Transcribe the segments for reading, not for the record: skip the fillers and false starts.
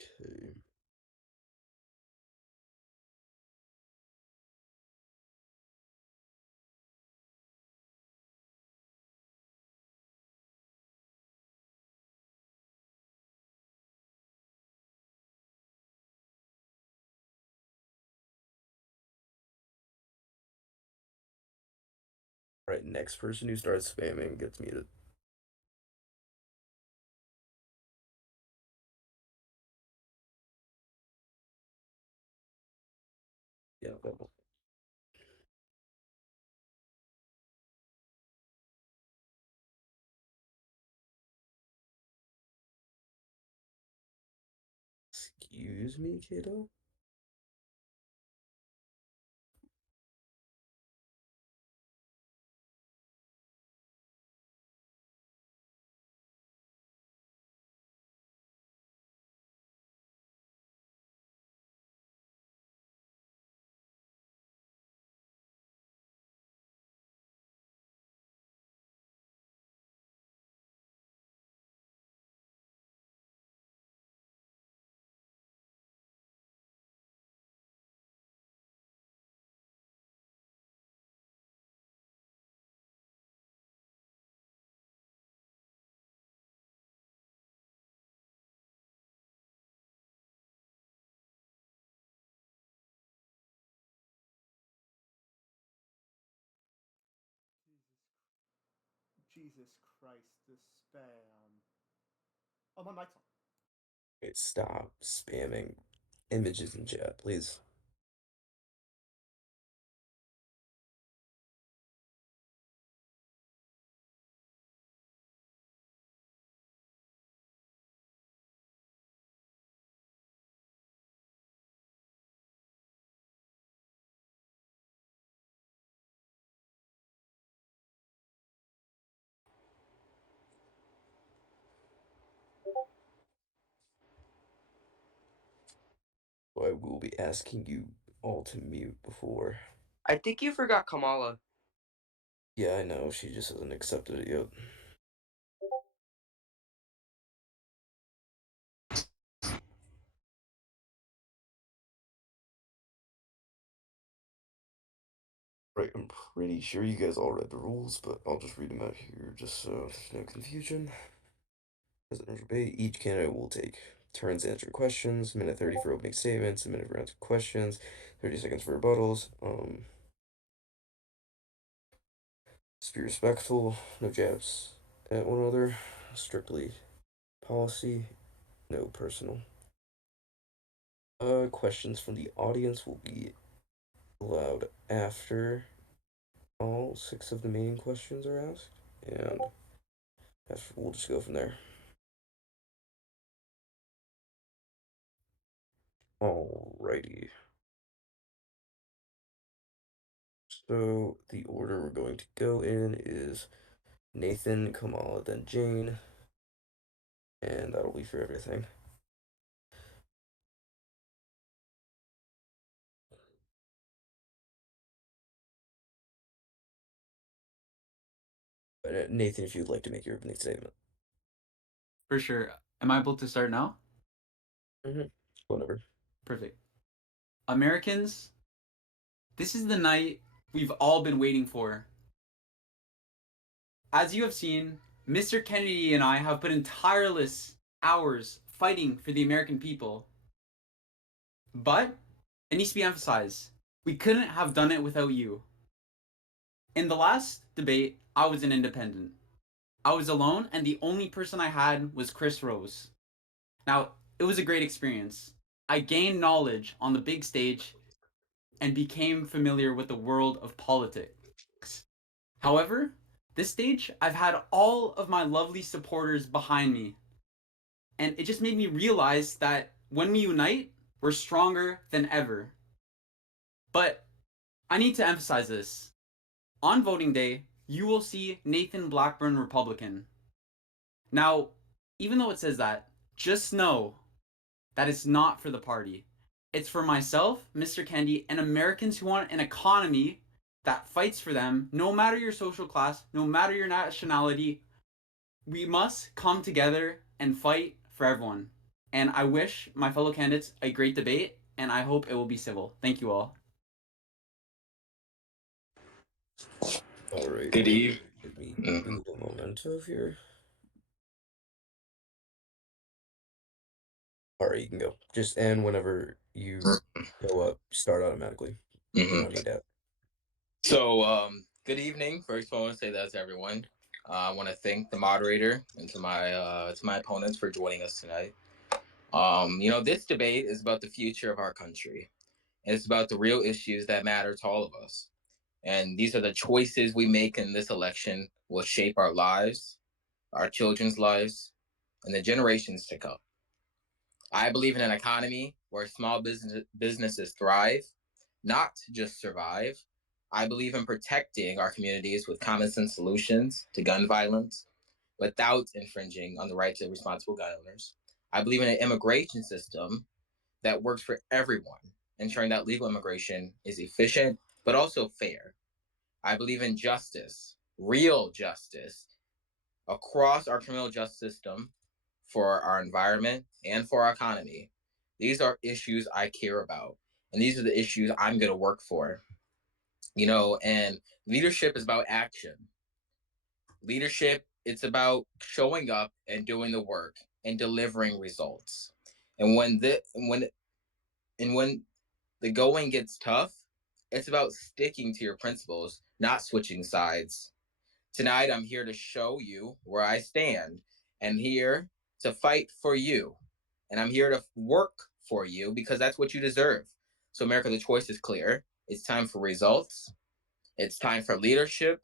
Okay. All right, next person who starts spamming gets muted. Yeah, but excuse me, kiddo? Jesus Christ, the spam. Oh, my mic's on. Wait, stop spamming images in chat, please. I will be asking you all to mute before. I think you forgot Kamala. Yeah, I know, she just hasn't accepted it yet. Right, I'm pretty sure you guys all read the rules, but I'll just read them out here just so there's no confusion. As an debate, each candidate will take turns answering questions, minute 30 for opening statements, a minute for answering questions, 30 seconds for rebuttals. Just be respectful, no jabs at one another, strictly policy, no personal. Questions from the audience will be allowed after all 6 of the main questions are asked, and we'll just go from there. Alrighty. So the order we're going to go in is Nathan, Kamala, then Jane, and that'll be for everything. But Nathan, if you'd like to make your opening statement. For sure. Am I able to start now? Whatever. Perfect. Americans, this is the night we've all been waiting for. As you have seen, Mr. Kennedy and I have put in tireless hours fighting for the American people. But it needs to be emphasized, we couldn't have done it without you. In the last debate, I was an independent. I was alone, and the only person I had was Chris Rose. Now, it was a great experience. I gained knowledge on the big stage and became familiar with the world of politics. However, this stage, I've had all of my lovely supporters behind me, and it just made me realize that when we unite, we're stronger than ever. But I need to emphasize this. On voting day, you will see Nathan Blackburn Republican. Now, even though it says that, just know that it's not for the party. It's for myself, Mr. Kennedy, and Americans who want an economy that fights for them, no matter your social class, no matter your nationality. We must come together and fight for everyone. and I wish my fellow candidates a great debate, and I hope it will be civil. Thank you all. All right, Good eve. give me Mhm. a memento here. All right, you can go. Just and whenever you go up, start automatically. You Mhm. don't need that. So, good evening. First of all, I want to say that to everyone. I want to thank the moderator and to my opponents for joining us tonight. This debate is about the future of our country. It's about the real issues that matter to all of us. And these are the choices we make in this election will shape our lives, our children's lives, and the generations to come. I believe in an economy where businesses thrive, not just survive. I believe in protecting our communities with common sense solutions to gun violence without infringing on the rights of responsible gun owners. I believe in an immigration system that works for everyone, ensuring that legal immigration is efficient but also fair. I believe in justice, real justice, across our criminal justice system for our environment and for our economy. These are issues I care about, and these are the issues I'm going to work for. And leadership is about action. Leadership, it's about showing up and doing the work and delivering results. And when the going gets tough, it's about sticking to your principles, not switching sides. Tonight, I'm here to show you where I stand and here to fight for you. And I'm here to work for you because that's what you deserve. So, America, the choice is clear. It's time for results, it's time for leadership,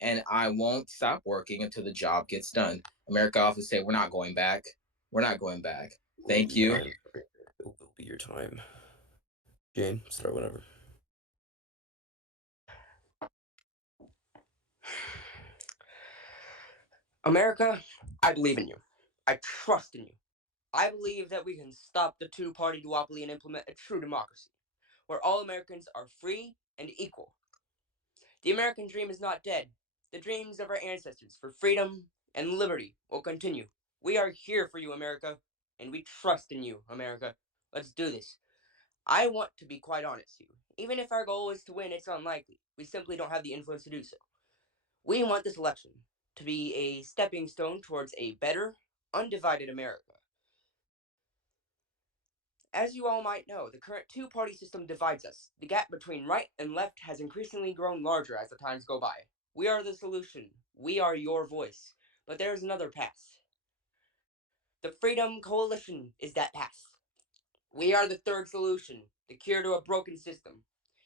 and I won't stop working until the job gets done. America often say, we're not going back. We're not going back. Thank you. Ryan, it will be your time. Jane, start whenever. America, I believe in you. I trust in you. I believe that we can stop the two-party duopoly and implement a true democracy, where all Americans are free and equal. The American dream is not dead. The dreams of our ancestors for freedom and liberty will continue. We are here for you, America, and we trust in you, America. Let's do this. I want to be quite honest with you. Even if our goal is to win, it's unlikely. We simply don't have the influence to do so. We want this election to be a stepping stone towards a better, undivided America. As you all might know, the current two-party system divides us. The gap between right and left has increasingly grown larger as the times go by. We are the solution. We are your voice. But there is another path. The Freedom Coalition is that path. We are the third solution, the cure to a broken system.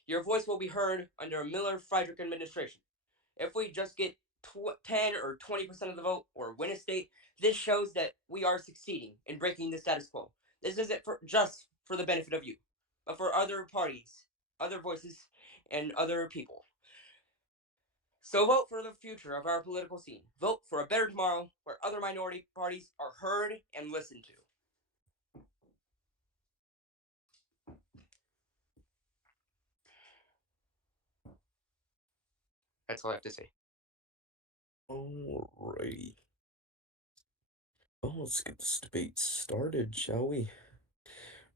Your voice will be heard under a Miller-Frederick administration. If we just get 10 or 20% of the vote or win a state, this shows that we are succeeding in breaking the status quo. This isn't just for the benefit of you, but for other parties, other voices, and other people. So vote for the future of our political scene. Vote for a better tomorrow where other minority parties are heard and listened to. That's all I have to say. Alrighty. Well, let's get this debate started, shall we?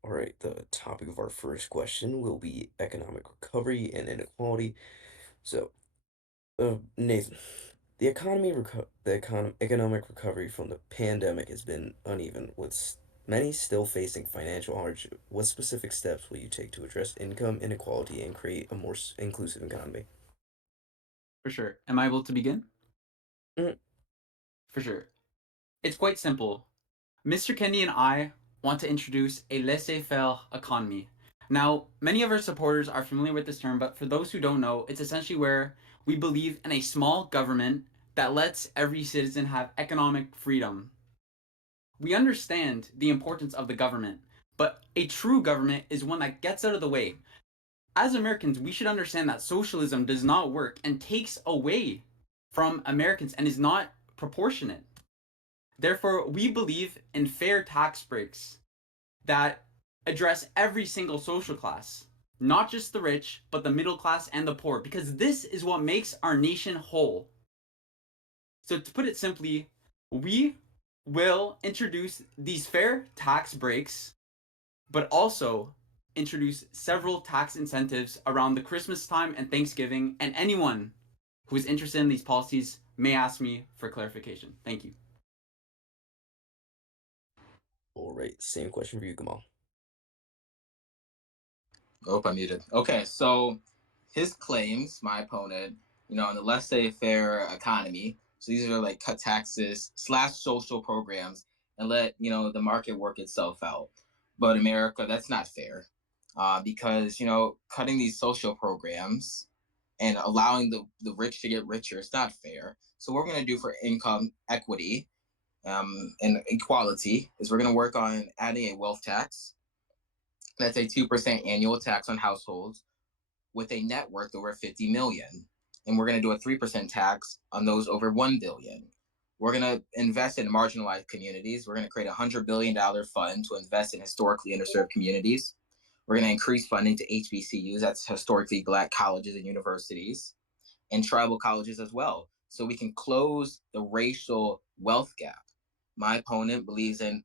Alright, the topic of our first question will be economic recovery and inequality. So, Nathan, the economic recovery from the pandemic has been uneven, with many still facing financial hardship. What specific steps will you take to address income inequality and create a more inclusive economy? For sure. Am I able to begin? Mm. For sure. It's quite simple. Mr. Kennedy and I want to introduce a laissez-faire economy. Now, many of our supporters are familiar with this term, but for those who don't know, it's essentially where we believe in a small government that lets every citizen have economic freedom. We understand the importance of the government, but a true government is one that gets out of the way. As Americans, we should understand that socialism does not work and takes away from Americans and is not proportionate. Therefore, we believe in fair tax breaks that address every single social class, not just the rich, but the middle class and the poor, because this is what makes our nation whole. So, to put it simply, we will introduce these fair tax breaks, but also introduce several tax incentives around the Christmas time and Thanksgiving, and anyone who is interested in these policies may ask me for clarification. Thank you. All right, same question for you, Kamal. Oh, I'm muted. Okay, so his claims, my opponent, in the laissez-faire economy. So these are like cut taxes slash social programs and let the market work itself out. But America, that's not fair, because cutting these social programs and allowing the rich to get richer, it's not fair. So what we're going to do for income equity and equality is we're going to work on adding a wealth tax. That's a 2% annual tax on households with a net worth over 50 million. And we're going to do a 3% tax on those over 1 billion. We're going to invest in marginalized communities. We're going to create a $100 billion fund to invest in historically underserved communities. We're going to increase funding to HBCUs, that's historically Black colleges and universities, and tribal colleges as well, so we can close the racial wealth gap. My opponent believes in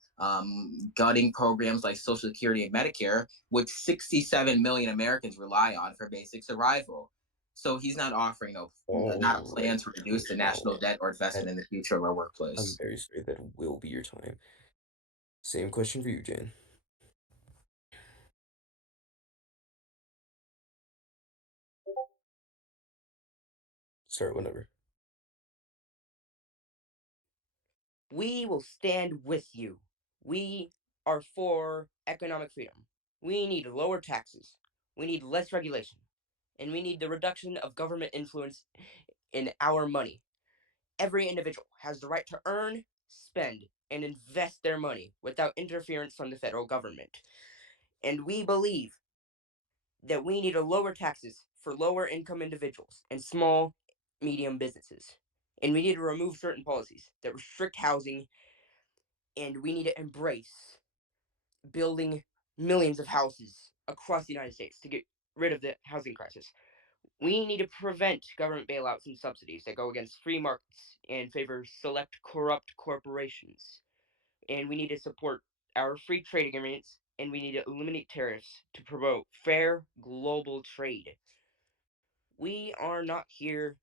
gutting programs like Social Security and Medicare, which 67 million Americans rely on for basic survival. So he's not offering not a All plan right, to reduce the Kamal. national debt or investment That in the future of our I'm workplace. very sorry. That will be your time. Same question for you, Jane. Start whenever. We will stand with you. We are for economic freedom. We need lower taxes. We need less regulation. And we need the reduction of government influence in our money. Every individual has the right to earn, spend, and invest their money without interference from the federal government. And we believe that we need to lower taxes for lower income individuals and small, medium businesses. And we need to remove certain policies that restrict housing, and we need to embrace building millions of houses across the United States to get rid of the housing crisis. We need to prevent government bailouts and subsidies that go against free markets and favor select corrupt corporations. And we need to support our free trade agreements, and we need to eliminate tariffs to promote fair global trade. We are not here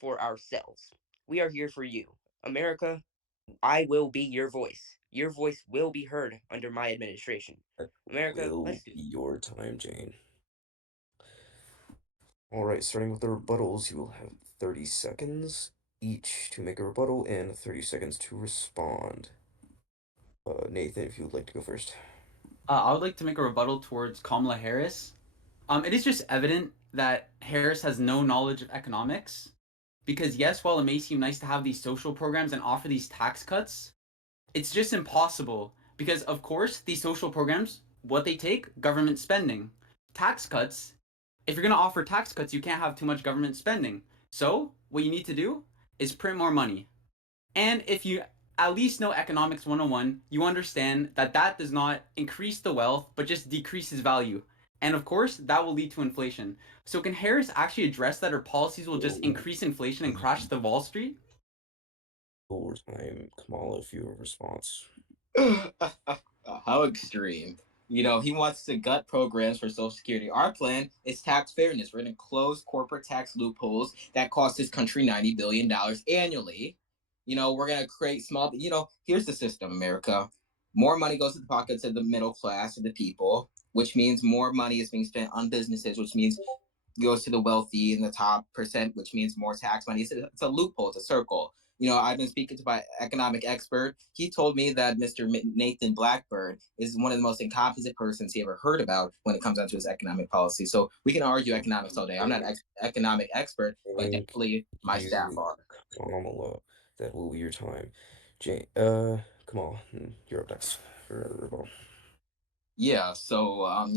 for ourselves. We are here for you. America, I will be your voice. Your voice will be heard under my administration. That America, will let's do be this. your time, Jane. All right, starting with the rebuttals, you will have 30 seconds each to make a rebuttal and 30 seconds to respond. Nathan, if you would like to go first. I would like to make a rebuttal towards Kamala Harris. It is just evident that Harris has no knowledge of economics. Because, yes, while it may seem nice to have these social programs and offer these tax cuts, it's just impossible. Because, of course, these social programs, what they take? Government spending. Tax cuts, if you're going to offer tax cuts, you can't have too much government spending. So, what you need to do is print more money. And if you at least know economics 101, you understand that that does not increase the wealth, but just decreases value. And of course, that will lead to inflation. So can Harris actually address that her policies will just Will increase inflation and be crash the Wall Street? your time, Kamala, if you have a response. How extreme. He wants to gut programs for Social Security. Our plan is tax fairness. We're going to close corporate tax loopholes that cost this country $90 billion annually. We're going to create here's the system, America. More money goes to the pockets of the middle class of the people, which means more money is being spent on businesses, which means goes to the wealthy in the top percent, which means more tax money. It's a loophole, it's a circle. I've been speaking to my economic expert. He told me that Mr. Nathan Blackburn is one of the most incompetent persons he ever heard about when it comes down to his economic policy. So we can argue economics all day. I'm not an economic expert, but Thank definitely my staff you, are. Kamala. That will be your time. Jane, come on, you're up next for a rebuttal. Yeah. So,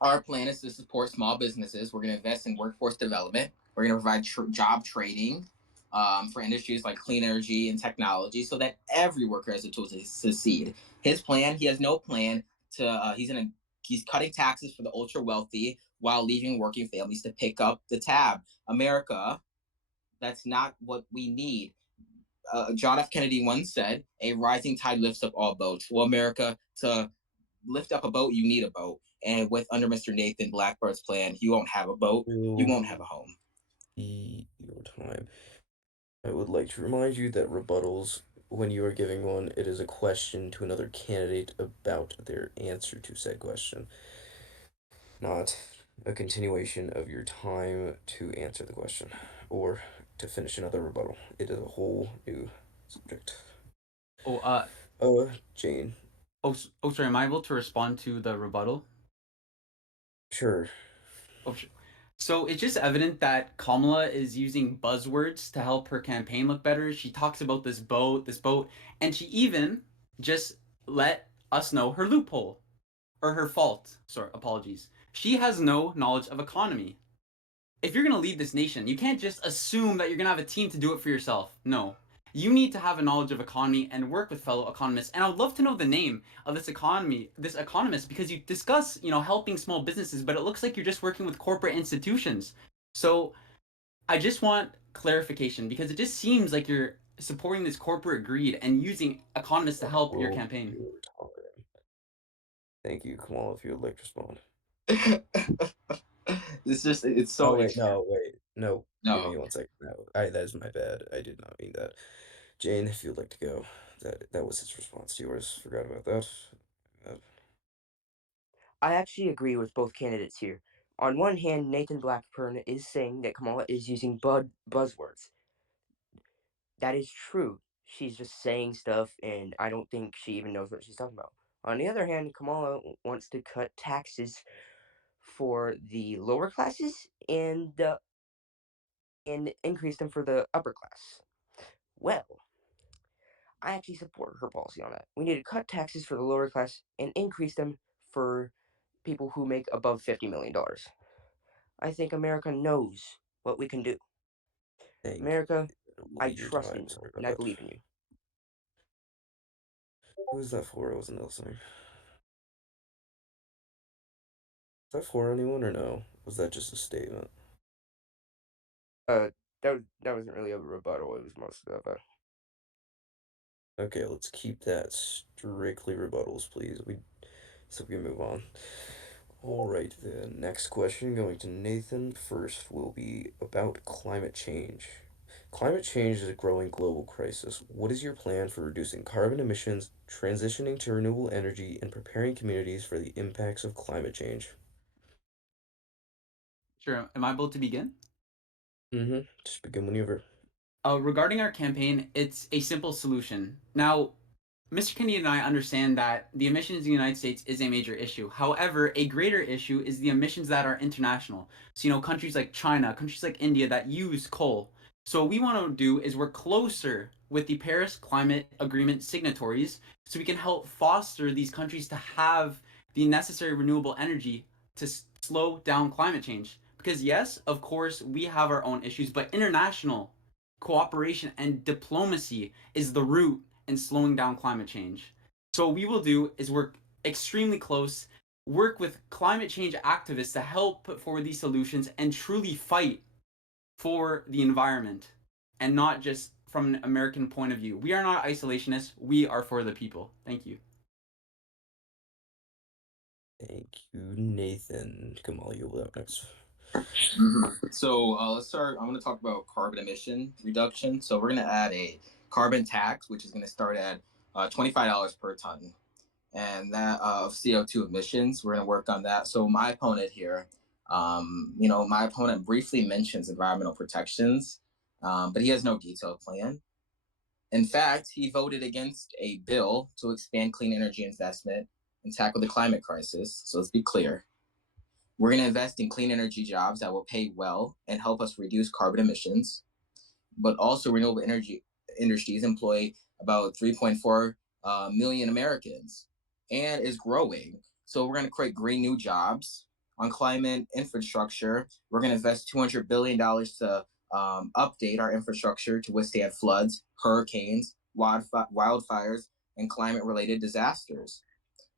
our plan is to support small businesses. We're going to invest in workforce development. We're going to provide job training for industries like clean energy and technology so that every worker has a tool to succeed. His plan, he has no plan to, he's cutting taxes for the ultra wealthy while leaving working families to pick up the tab. America, that's not what we need. John F. Kennedy once said, "A rising tide lifts up all boats." Well, America, to lift up a boat, you need a boat. And with under Mr. Nathan Blackbird's plan, you won't have a boat, you Will won't have a home. be your time. I would like to remind you that rebuttals, when you are giving one, it is a question to another candidate about their answer to said question, not a continuation of your time to answer the question or to finish another rebuttal. It is a whole new subject. Oh, Jane. sorry. Am I able to respond to the rebuttal? Sure. Oh, so it's just evident that Kamala is using buzzwords to help her campaign look better. She talks about this boat, and she even just let us know her loophole or her fault. Sorry, apologies. She has no knowledge of economy. If you're going to lead this nation, you can't just assume that you're going to have a team to do it for yourself. No. You need to have a knowledge of economy and work with fellow economists. And I would love to know the name of this economist, because you discuss, helping small businesses, but it looks like you're just working with corporate institutions. So I just want clarification, because it just seems like you're supporting this corporate greed and using economists to That help your will be campaign. your time. Thank you, Kamal, if you would like to respond. It's Oh so wait, extreme. no, wait, no. Give No. me 1 second. No, that is my bad. I did not mean that. Jane, if you'd like to go, that was his response to yours. Forgot about that. Uh, I actually agree with both candidates here. On one hand, Nathan Blackburn is saying that Kamala is using buzzwords. That is true. She's just saying stuff, and I don't think she even knows what she's talking about. On the other hand, Kamala wants to cut taxes for the lower classes and increase them for the upper class. Well, I actually support her policy on that. We need to cut taxes for the lower class and increase them for people who make above $50 million. I think America knows what we can do. thank you. America, It will I be your trust time. in you, Sorry and about I that. believe in you. Who was that for? I wasn't listening. Was that for anyone or no? Was that just a statement? Uh, that wasn't really a rebuttal. It was most of a. Okay, let's keep that strictly rebuttals, please. So we move on. All right, the next question going to Nathan first will be about climate change. Climate change is a growing global crisis. What is your plan for reducing carbon emissions, transitioning to renewable energy, and preparing communities for the impacts of climate change? Sure. Am I able to begin? Just begin whenever. Regarding our campaign, it's a simple solution. Now, Mr. Kennedy and I understand that the emissions in the United States is a major issue. However, a greater issue is the emissions that are international. So, countries like China, countries like India that use coal. So, what we want to do is work closer with the Paris Climate Agreement signatories so we can help foster these countries to have the necessary renewable energy to slow down climate change. Because, yes, of course, we have our own issues, but international cooperation and diplomacy is the root in slowing down climate change. So what we will do is work extremely close, work with climate change activists to help put forward these solutions and truly fight for the environment and not just from an American point of view. We are not isolationists, we are for the people. Thank you. Thank you, Nathan. Kamal, you'll be up next. So let's start. I'm going to talk about carbon emission reduction. So we're going to add a carbon tax, which is going to start at $25 per ton, and that of CO2 emissions. We're going to work on that. So my opponent here, my opponent briefly mentions environmental protections, but he has no detailed plan. In fact, he voted against a bill to expand clean energy investment and tackle the climate crisis. So let's be clear. We're going to invest in clean energy jobs that will pay well and help us reduce carbon emissions, but also renewable energy industries employ about 3.4 million Americans and is growing. So we're going to create green new jobs on climate infrastructure. We're going to invest $200 billion to update our infrastructure to withstand floods, hurricanes, wildfires, and climate related disasters.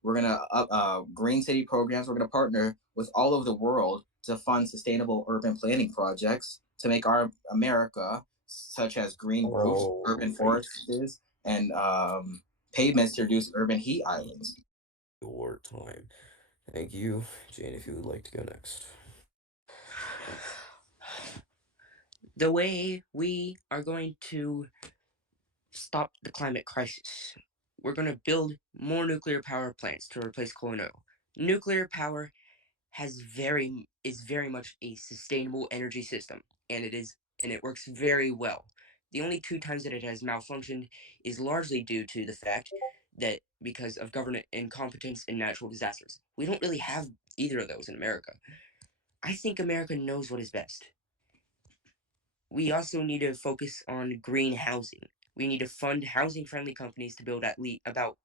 We're going to green city programs. We're going to partner with all over the world to fund sustainable urban planning projects to make our America such as green roofs, urban All right. forests, and pavements to reduce urban heat islands. Your time. Thank you. Jane, if you would like to go next. The way we are going to stop the climate crisis, we're going to build more nuclear power plants to replace coal and oil. Nuclear power is very much a sustainable energy system, and it works very well. The only two times that it has malfunctioned is largely due to the fact that because of government incompetence and natural disasters. We don't really have either of those in America. I think America knows what is best. We also need to focus on green housing. We need to fund housing friendly companies to build at least about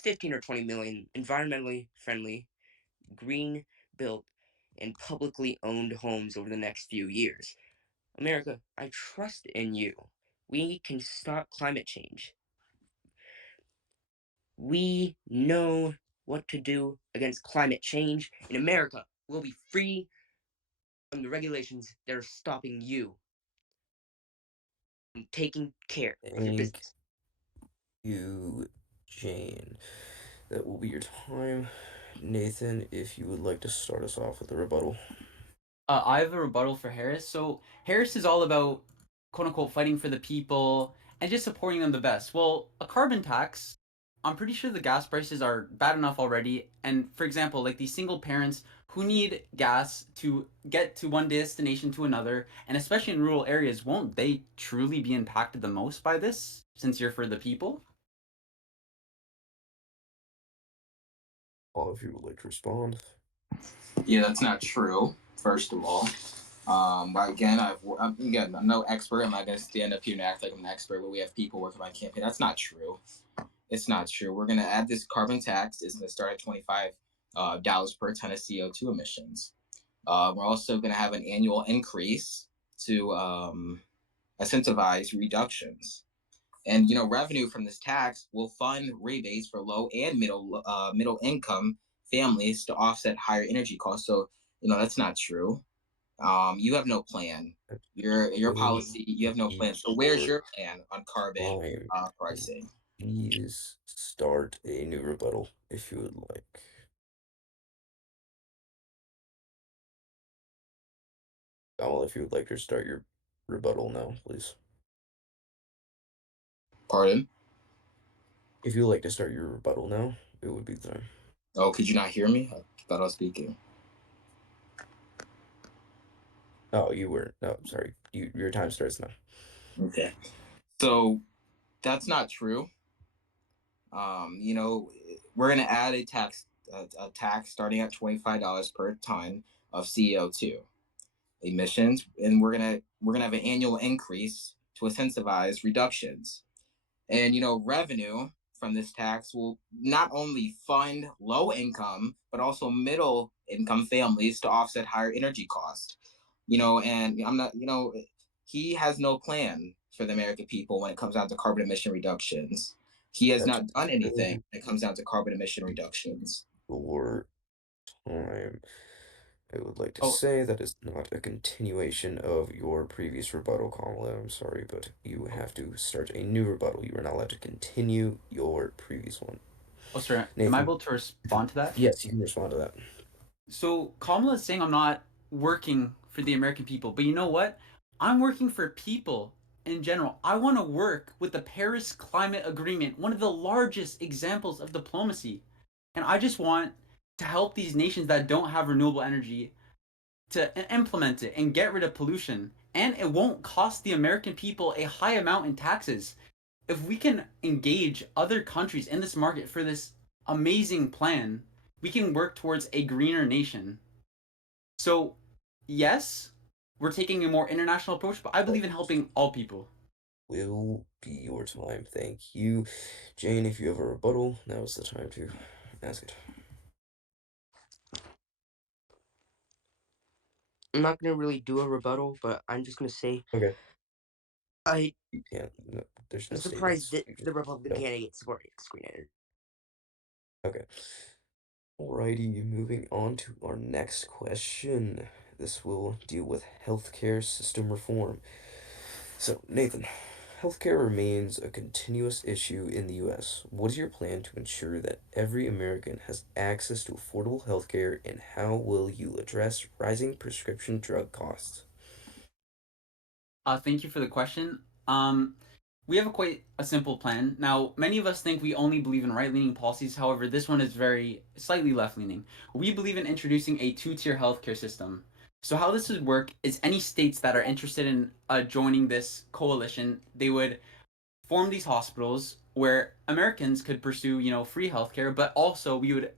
15 or 20 million environmentally friendly, green built, and publicly owned homes over the next few years. America, I trust in you. We can stop climate change. We know what to do against climate change, and America will be free from the regulations that are stopping you from taking care of your Thank business. you, Jane. That will be your time. Nathan, if you would like to start us off with a rebuttal. I have a rebuttal for Harris. So Harris is all about quote unquote fighting for the people and just supporting them the best. Well, a carbon tax, I'm pretty sure the gas prices are bad enough already. And for example, like these single parents who need gas to get to one destination to another, and especially in rural areas, won't they truly be impacted the most by this since you're for the people? All of you would like to respond. Yeah, that's not true. First of all, but again, I'm no expert. I'm not going to stand up here and act like I'm an expert. But we have people working on my campaign. That's not true. It's not true. We're going to add this carbon tax. It's going to start at $25 per ton of CO2 emissions. We're also going to have an annual increase to incentivize reductions. And revenue from this tax will fund rebates for low and middle income families to offset higher energy costs. So that's not true. You have no plan. That Your will policy, you have no be plan. So where's your your plan on carbon time. pricing? Please start a new rebuttal if you would like. Kamal, if you would like to start your rebuttal now, please. Pardon? If you would like to start your rebuttal now, it would be the time. Oh, could you not hear me? I thought I was speaking. Oh, you were. No, sorry. Your time starts now. Okay. So that's not true. We're going to add a tax starting at $25 per ton of CO2 emissions, and we're gonna have an annual increase to incentivize reductions. And revenue from this tax will not only fund low income but also middle income families to offset higher energy costs. And I'm not, he has no plan for the American people when it comes down to carbon emission reductions. He has That not done anything will when it comes down to carbon emission reductions. your time. I would like to Oh, say that is not a continuation of your previous rebuttal, Kamala. I'm sorry, but you have to start a new rebuttal. You are not allowed to continue your previous one. oh, sorry. Am I Nathan, able to respond to that? yes, you can respond to that. So Kamala is saying I'm not working for the American people, but you know what? I'm working for people in general. I want to work with the Paris Climate Agreement, one of the largest examples of diplomacy. And I just want to help these nations that don't have renewable energy to implement it and get rid of pollution. And it won't cost the American people a high amount in taxes. If we can engage other countries in this market for this amazing plan, we can work towards a greener nation. So, yes, we're taking a more international approach, but I That believe in helping all people. will be your time. Thank you. Jane, if you have a rebuttal, now is the time to ask it. I'm not going to really do a rebuttal, but I'm just going to say Okay. I You can't. No, there's am no surprised statements. that You just the Republican go. candidate supported screen editor. Okay. Alrighty, moving on to our next question. This will deal with healthcare system reform. So, Nathan, healthcare remains a continuous issue in the US. What is your plan to ensure that every American has access to affordable healthcare, and how will you address rising prescription drug costs? Thank you for the question. We have quite a simple plan. Now, many of us think we only believe in right-leaning policies. However, this one is very slightly left-leaning. We believe in introducing a two-tier healthcare system. So how this would work is any states that are interested in joining this coalition, they would form these hospitals where Americans could pursue, free healthcare, but also we would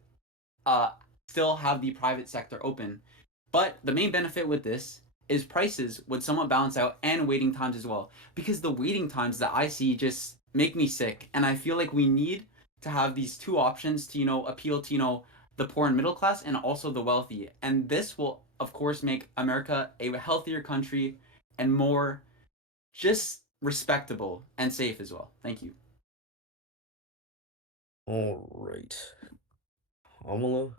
uh, still have the private sector open. But the main benefit with this is prices would somewhat balance out and waiting times as well. Because the waiting times that I see just make me sick. And I feel like we need to have these two options to, appeal to, the poor and middle class and also the wealthy. And this will, of course, make America a healthier country and more just respectable and safe as well. Thank you. All right. Amala?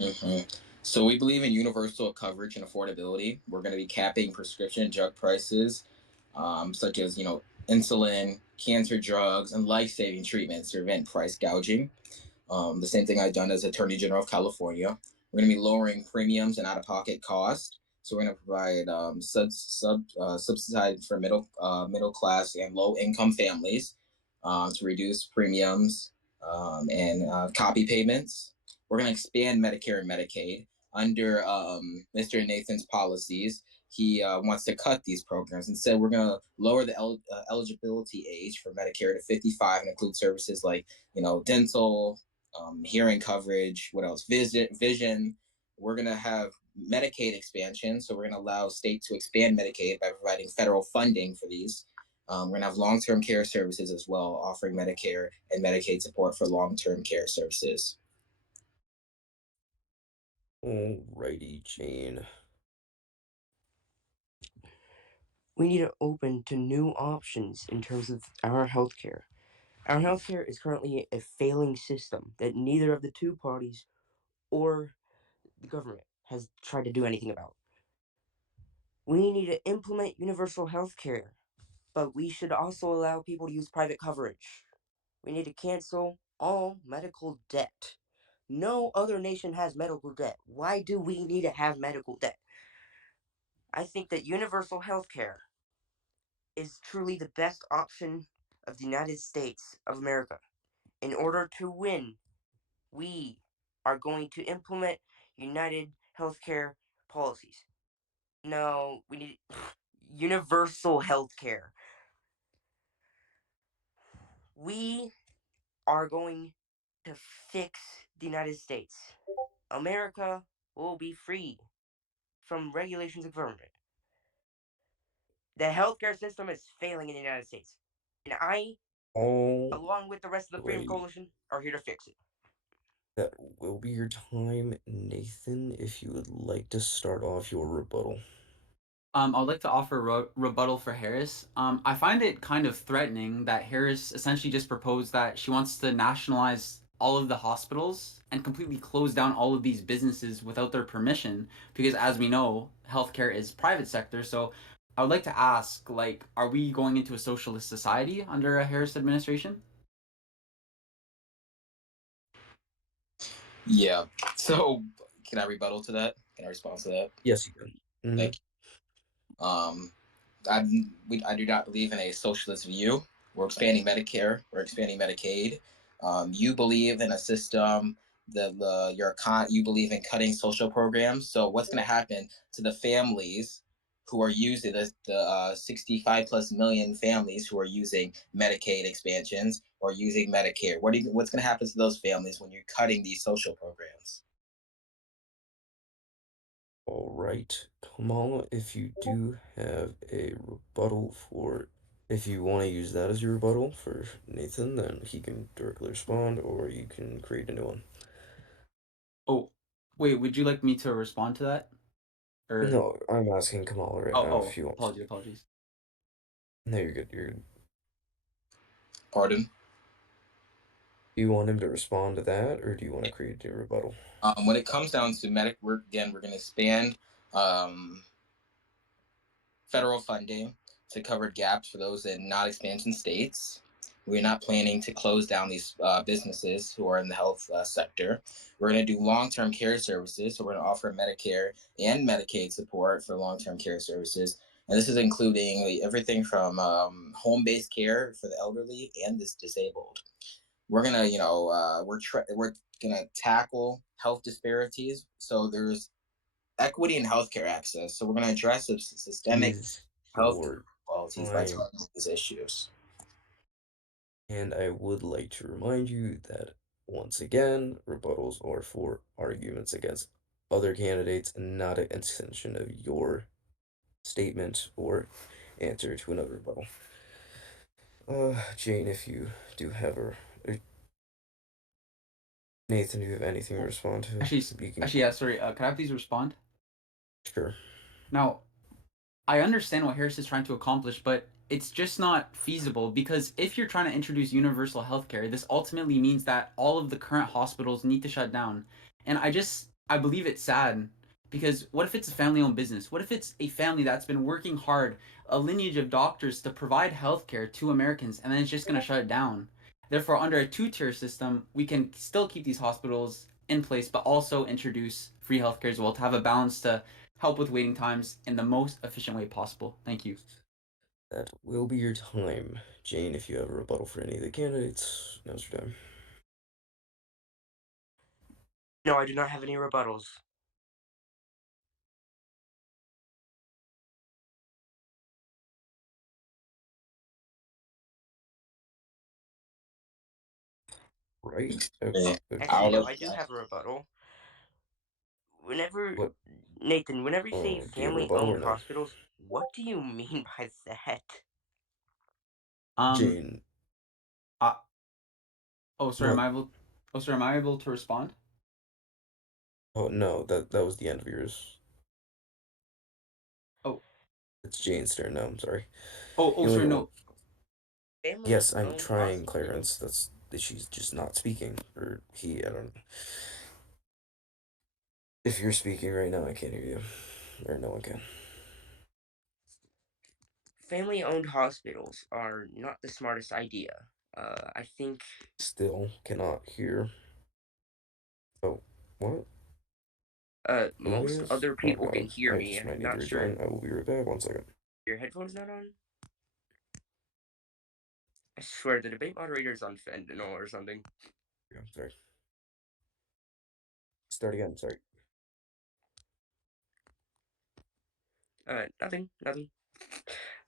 Hmm. So we believe in universal coverage and affordability. We're going to be capping prescription drug prices, such as insulin, cancer drugs, and life-saving treatments to prevent price gouging. The same thing I've done as Attorney General of California. We're going to be lowering premiums and out-of-pocket cost. So we're going to provide subsidized for middle class and low income families to reduce premiums and copy payments. We're going to expand Medicare and Medicaid under Mr. Nathan's policies. He wants to cut these programs. Instead, we're going to lower the eligibility age for Medicare to 55 and include services like dental, hearing coverage. What else? Vision. We're going to have Medicaid expansion. So we're going to allow states to expand Medicaid by providing federal funding for these. We're going to have long-term care services as well, offering Medicare and Medicaid support for long-term care services. Alrighty, Jane. We need to open to new options in terms of our healthcare. Our healthcare is currently a failing system that neither of the two parties or the government has tried to do anything about. We need to implement universal healthcare, but we should also allow people to use private coverage. We need to cancel all medical debt. No other nation has medical debt. Why do we need to have medical debt? I think that universal healthcare is truly the best option of the United States of America. In order to win, we are going to implement united healthcare policies. No, we need universal healthcare. We are going to fix the United States. America will be free from regulations of government. The healthcare system is failing in the United States. And I, along with the rest of the Freedom Alrighty. Coalition, are here to fix it. That will be your time, Nathan, if you would like to start off your rebuttal. I'd like to offer a rebuttal for Harris. I find it kind of threatening that Harris essentially just proposed that she wants to nationalize all of the hospitals and completely close down all of these businesses without their permission, because as we know, healthcare is private sector. So I would like to ask, like, are we going into a socialist society under a Harris administration? Yeah. So can I rebuttal to that? Can I respond to that? Yes, you can. Thank you. I do not believe in a socialist view. We're expanding Medicare. We're expanding Medicaid. You believe in a system that you believe in cutting social programs. So what's going to happen to the families who are using the 65 plus million families who are using Medicaid expansions or using Medicare? What's going to happen to those families when you're cutting these social programs? All right, Kamala, if you do have a rebuttal for, if you want to use that as your rebuttal for Nathan, then he can directly respond, or you can create a new one. Oh, wait, would you like me to respond to that? Or No, I'm asking Kamala right oh, now if oh, he wants. apologies. No, you're good. You're good. Pardon? Do you want him to respond to that, or do you want to create a rebuttal? When it comes down to we're going to expand um, federal funding to cover gaps for those in not expansion states. We're not planning to close down these businesses who are in the health sector. We're going to do long term care services. So we're going to offer Medicare and Medicaid support for long term care services. And this is including everything from home based care for the elderly and the disabled. We're gonna, we're gonna tackle health disparities. So there's equity in healthcare access. So we're gonna address systemic Is healthcare your inequalities by time, targeting these issues. and I would like to remind you that once again, rebuttals are for arguments against other candidates and not an extension of your statement or answer to another rebuttal. Jane, if you do have Nathan, do you have anything to Oh, respond to? actually, You can, actually, yeah. Sorry. Can I please respond? sure. Now, I understand what Harris is trying to accomplish, but it's just not feasible because if you're trying to introduce universal healthcare, this ultimately means that all of the current hospitals need to shut down. And I believe it's sad because what if it's a family owned business? What if it's a family that's been working hard, a lineage of doctors to provide healthcare to Americans, and then it's just going to shut it down? Therefore, under a two-tier system, we can still keep these hospitals in place, but also introduce free healthcare as well to have a balance to help with waiting times in the most efficient way possible. Thank you. That will be your time. Jane, if you have a rebuttal for any of the candidates, now's your time. No, I do not have any rebuttals. Right? Yeah. Actually, I'll no, look. I do have a rebuttal. Whenever, What? Nathan, whenever you say Do you have a rebuttal family-owned or no? hospitals, what do you mean by that? Um. Jane, Uh, oh, sorry. not. Am I able to respond? Oh no, that was the end of yours. Oh. It's Jane's turn now. I'm sorry. Oh. You only Sorry. get one. No. Yes, I'm Family-owned trying, hospitals? Clarence. That's that she's just not speaking, or he. I don't know. If you're speaking right now, I can't hear you, or no one can. Family-owned hospitals are not the smartest idea. I think Still cannot hear. Oh, what? most Anonymous? other Oh people can God, hear I me, just and might I'm need to not sure if rejoin. I will be right back. 1 second. your headphones not on. I swear the debate moderator's on fentanyl or something. Yeah, sorry. Start again. Sorry. Nothing.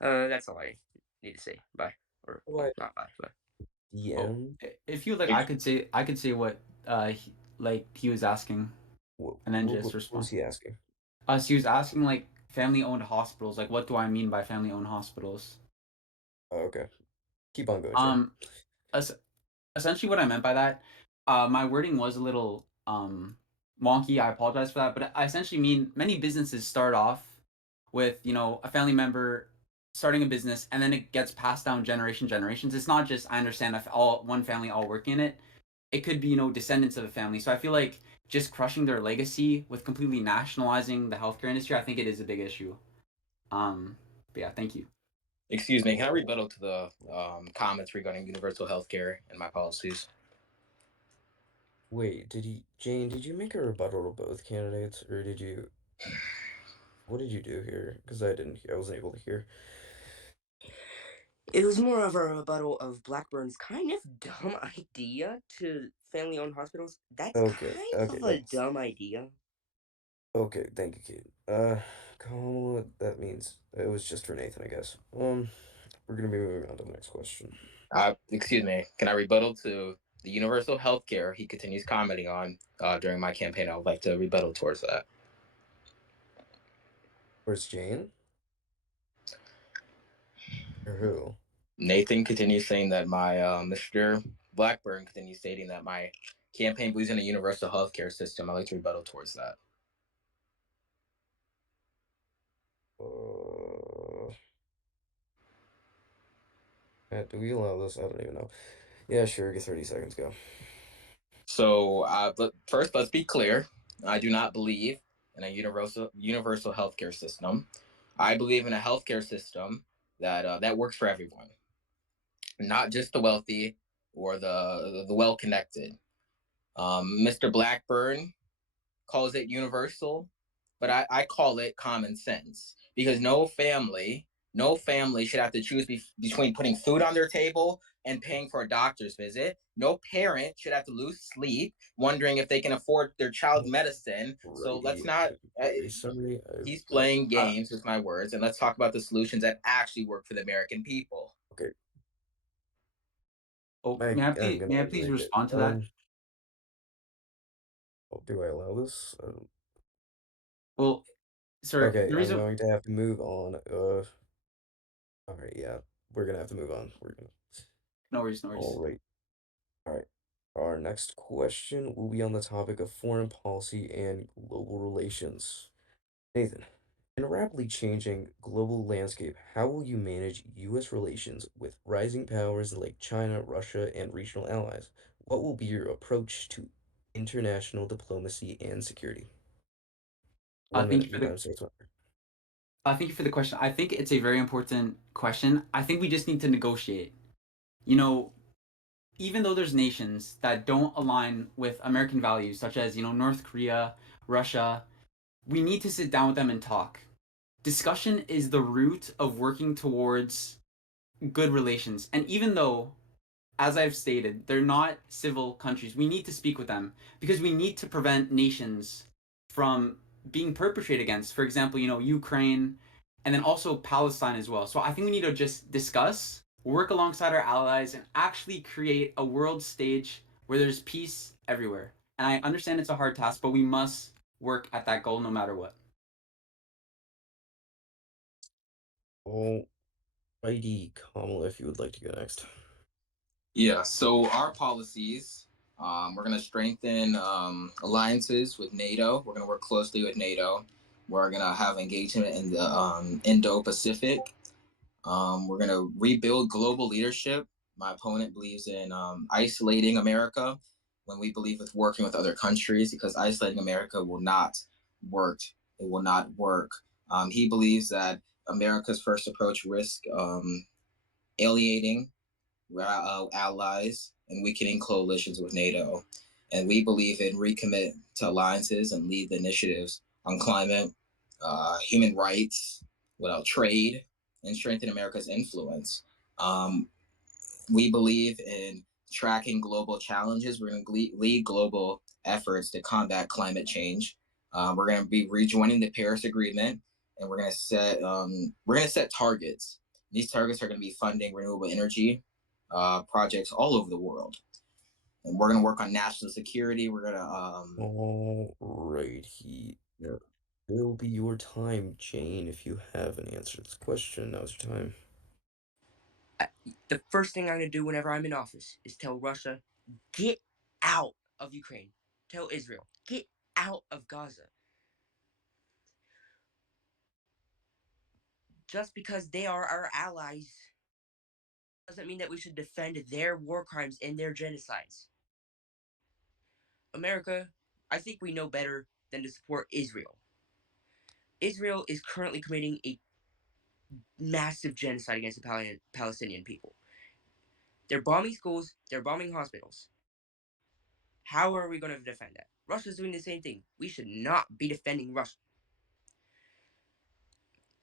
That's all I need to say. Bye. Or well, What? not bye, but Oh. DM? If you like, Ex- I could say what he was asking, and then just What was respond. he asking? So he was asking like family owned hospitals. Like, what do I mean by family owned hospitals? Oh, okay. Keep on going, Jane. Um. es- Essentially what I meant by that, my wording was a little wonky. I apologize for that, but I essentially mean many businesses start off with a family member starting a business, and then it gets passed down generations. It's not just I understand if all one family all working in it. It could be descendants of a family. So I feel like just crushing their legacy with completely nationalizing the healthcare industry, I think it is a big issue. But yeah, thank you. Excuse me. Can I Oh, rebuttal to the comments regarding universal health care and my policies? wait, Jane, did you make a rebuttal to both candidates, or what did you do here? Because I wasn't able to hear. it was more of a rebuttal of Blackburn's kind of dumb idea to family-owned hospitals. That's Okay, kind okay, of a dumb idea. okay, thank you, Kate. Kamala, that means it was just for Nathan, I guess. We're gonna be moving on to the next question. Excuse me. Can I rebuttal to the universal health care he continues commenting on during my campaign? I would like to rebuttal towards that. Where's Jane? Or who? Nathan continues saying that my Mr. Blackburn continues stating that my campaign believes in a universal healthcare system. I'd like to rebuttal towards that. Uh, do we allow this? I don't even know. Yeah, sure, get 30 seconds, go. So, first, let's be clear. I do not believe in a universal healthcare system. I believe in a healthcare system that works for everyone, not just the wealthy or the well connected. Mr. Blackburn calls it universal, but I call it common sense because no family should have to choose between putting food on their table and paying for a doctor's visit. No parent should have to lose sleep wondering if they can afford their child's medicine. So let's Alrighty, not. very sorry. He's I playing games with my words, and let's talk about the solutions that actually work for the American people. okay. Oh, I'm gonna may I let please you get respond to that? done. Oh, do I allow this? Well, sir, Okay, the I'm reason. going to have to move on. All right, yeah, we're gonna have to move on. We're gonna. No worries, no All worries. right, all right. Our next question will be on the topic of foreign policy and global relations. Nathan, in a rapidly changing global landscape, how will you manage U.S. relations with rising powers like China, Russia, and regional allies? What will be your approach to international diplomacy and security? One Thank you minute, for your the time starts whenever. thank you for the question. I think it's a very important question. I think we just need to negotiate. You know, even though there's nations that don't align with American values, such as North Korea, Russia, we need to sit down with them and talk. Discussion is the root of working towards good relations. And even though, as I've stated, they're not civil countries, we need to speak with them because we need to prevent nations from being perpetrated against. For example, Ukraine and then also Palestine as well. So I think we need to just discuss, work alongside our allies, and actually create a world stage where there's peace everywhere. And I understand it's a hard task, but we must work at that goal no matter what. Alrighty, Kamala, if you would like to go next. Yeah, so our policies, we're going to strengthen alliances with NATO. We're going to work closely with NATO. We're going to have engagement in the Indo Pacific. We're going to rebuild global leadership. My opponent believes in isolating America when we believe with working with other countries because isolating America will not work. It will not work. He believes that America's first approach risk alienating allies and weakening coalitions with NATO. And we believe in recommit to alliances and lead the initiatives on climate, human rights, without trade, and strengthen America's influence. Um, we believe in tracking global challenges. We're going to lead global efforts to combat climate change. We're going to be rejoining the Paris Agreement, and we're going to set targets. These targets are going to be funding renewable energy projects all over the world, and we're going to work on national security. We're going to Alrighty. Now, it'll be your time, Jane, if you have an answer to this question. Now's your time. The first thing I'm going to do whenever I'm in office is tell Russia, get out of Ukraine. Tell Israel, get out of Gaza. Just because they are our allies doesn't mean that we should defend their war crimes and their genocides. America, I think we know better than to support Israel. Israel is currently committing a massive genocide against the Palestinian people. They're bombing schools, they're bombing hospitals. How are we going to defend that? Russia's doing the same thing. We should not be defending Russia.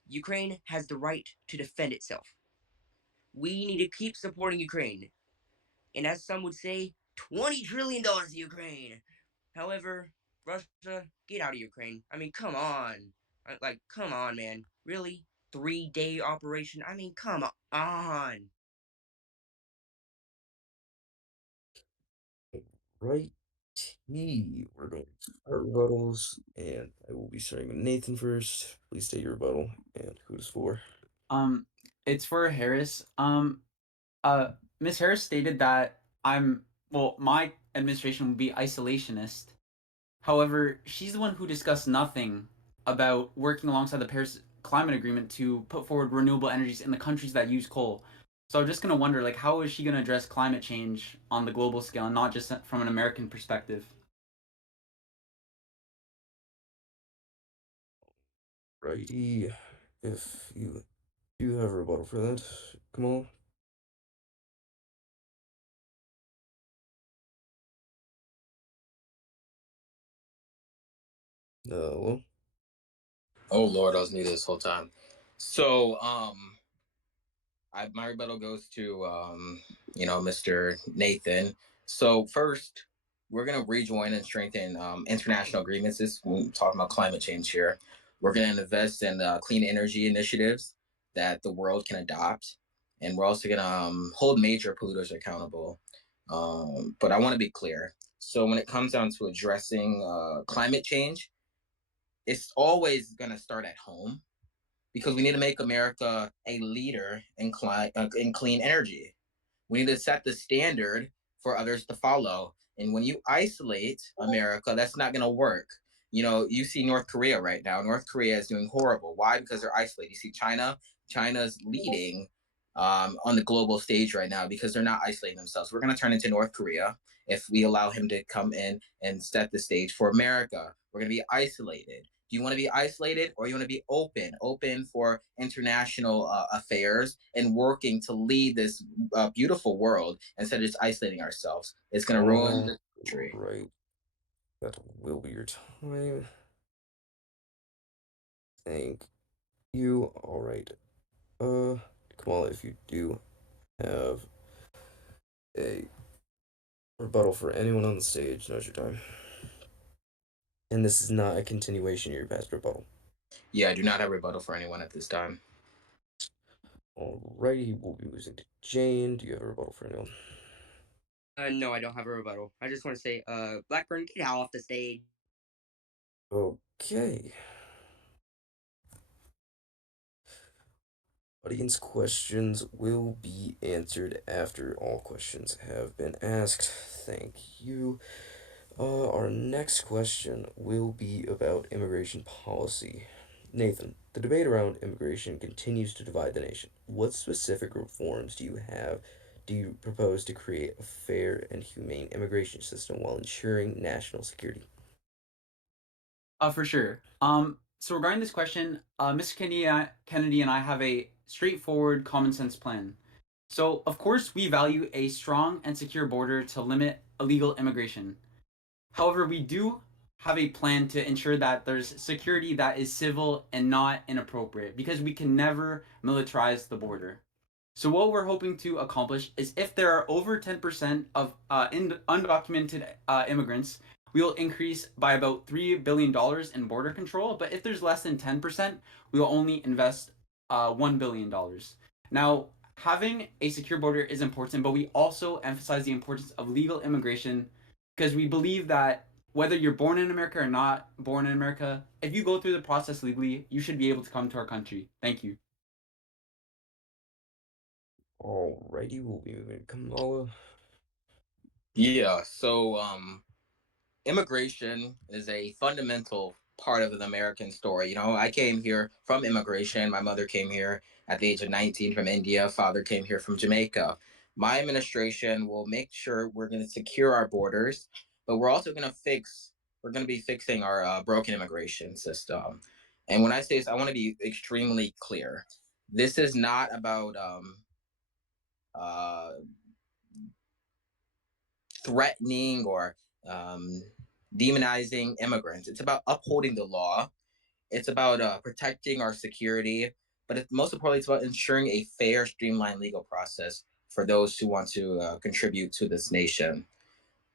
Ukraine has the right to defend itself. We need to keep supporting Ukraine. And as some would say, $20 trillion to Ukraine. However, Russia, get out of Ukraine. I mean, come on. Like, come on, man. Really? 3-day operation? I mean, come on. Righty. We're going to start rebuttals, and I will be starting with Nathan first. Please state your rebuttal and who it is for. Um, it's for Harris. Uh, Miss Harris stated that my administration would be isolationist. However, she's the one who discussed nothing about working alongside the Paris Climate Agreement to put forward renewable energies in the countries that use coal. So I'm just gonna wonder, like, how is she gonna address climate change on the global scale and not just from an American perspective? Righty. If you Do you have a rebuttal for that, Kamal? Well, Oh Lord, I was muted this whole time. So, my rebuttal goes to Mr. Nathan. So first, we're gonna rejoin and strengthen international agreements. This we're talking about climate change here. We're gonna invest in clean energy initiatives that the world can adopt, and we're also gonna hold major polluters accountable. But I want to be clear. So when it comes down to addressing climate change, it's always gonna start at home because we need to make America a leader in clean energy. We need to set the standard for others to follow. And when you isolate America, that's not going to work. You see North Korea right now. North Korea is doing horrible. Why? Because they're isolated. You see China. China's leading on the global stage right now because they're not isolating themselves. We're going to turn into North Korea if we allow him to come in and set the stage for America. We're going to be isolated. Do you want to be isolated or you want to be open for international affairs and working to lead this beautiful world instead of just isolating ourselves? It's going to ruin all the country. right. That will be your time. Thank you. All right. Kamal, if you do have a rebuttal for anyone on the stage, now's your time. And this is not a continuation of your past rebuttal. Yeah, I do not have rebuttal for anyone at this time. Alrighty, we'll be moving to Jane. Do you have a rebuttal for anyone? No, I don't have a rebuttal. I just want to say, Blackburn, get off the stage. Okay. Audience questions will be answered after all questions have been asked. Thank you. Our next question will be about immigration policy. Nathan, the debate around immigration continues to divide the nation. What specific reforms do you propose to create a fair and humane immigration system while ensuring national security? For sure. So regarding this question, Mr. Kennedy and I have a straightforward, common sense plan. So, of course, we value a strong and secure border to limit illegal immigration. However, we do have a plan to ensure that there's security that is civil and not inappropriate because we can never militarize the border. So what we're hoping to accomplish is if there are over 10% of undocumented immigrants, we will increase by about $3 billion in border control. But if there's less than 10%, we will only invest $1 billion. Now, having a secure border is important, but we also emphasize the importance of legal immigration because we believe that whether you're born in America or not born in America, if you go through the process legally, you should be able to come to our country. Thank you. Alrighty, we'll be moving to Kamala. Yeah, so immigration is a fundamental part of the American story. I came here from immigration. My mother came here at the age of 19 from India. Father came here from Jamaica. My administration will make sure we're going to secure our borders, but we're going to be fixing our broken immigration system. And when I say this, I want to be extremely clear. This is not about uh, threatening or um, demonizing immigrants. It's about upholding the law. It's about protecting our security, but most importantly, it's about ensuring a fair, streamlined legal process for those who want to contribute to this nation.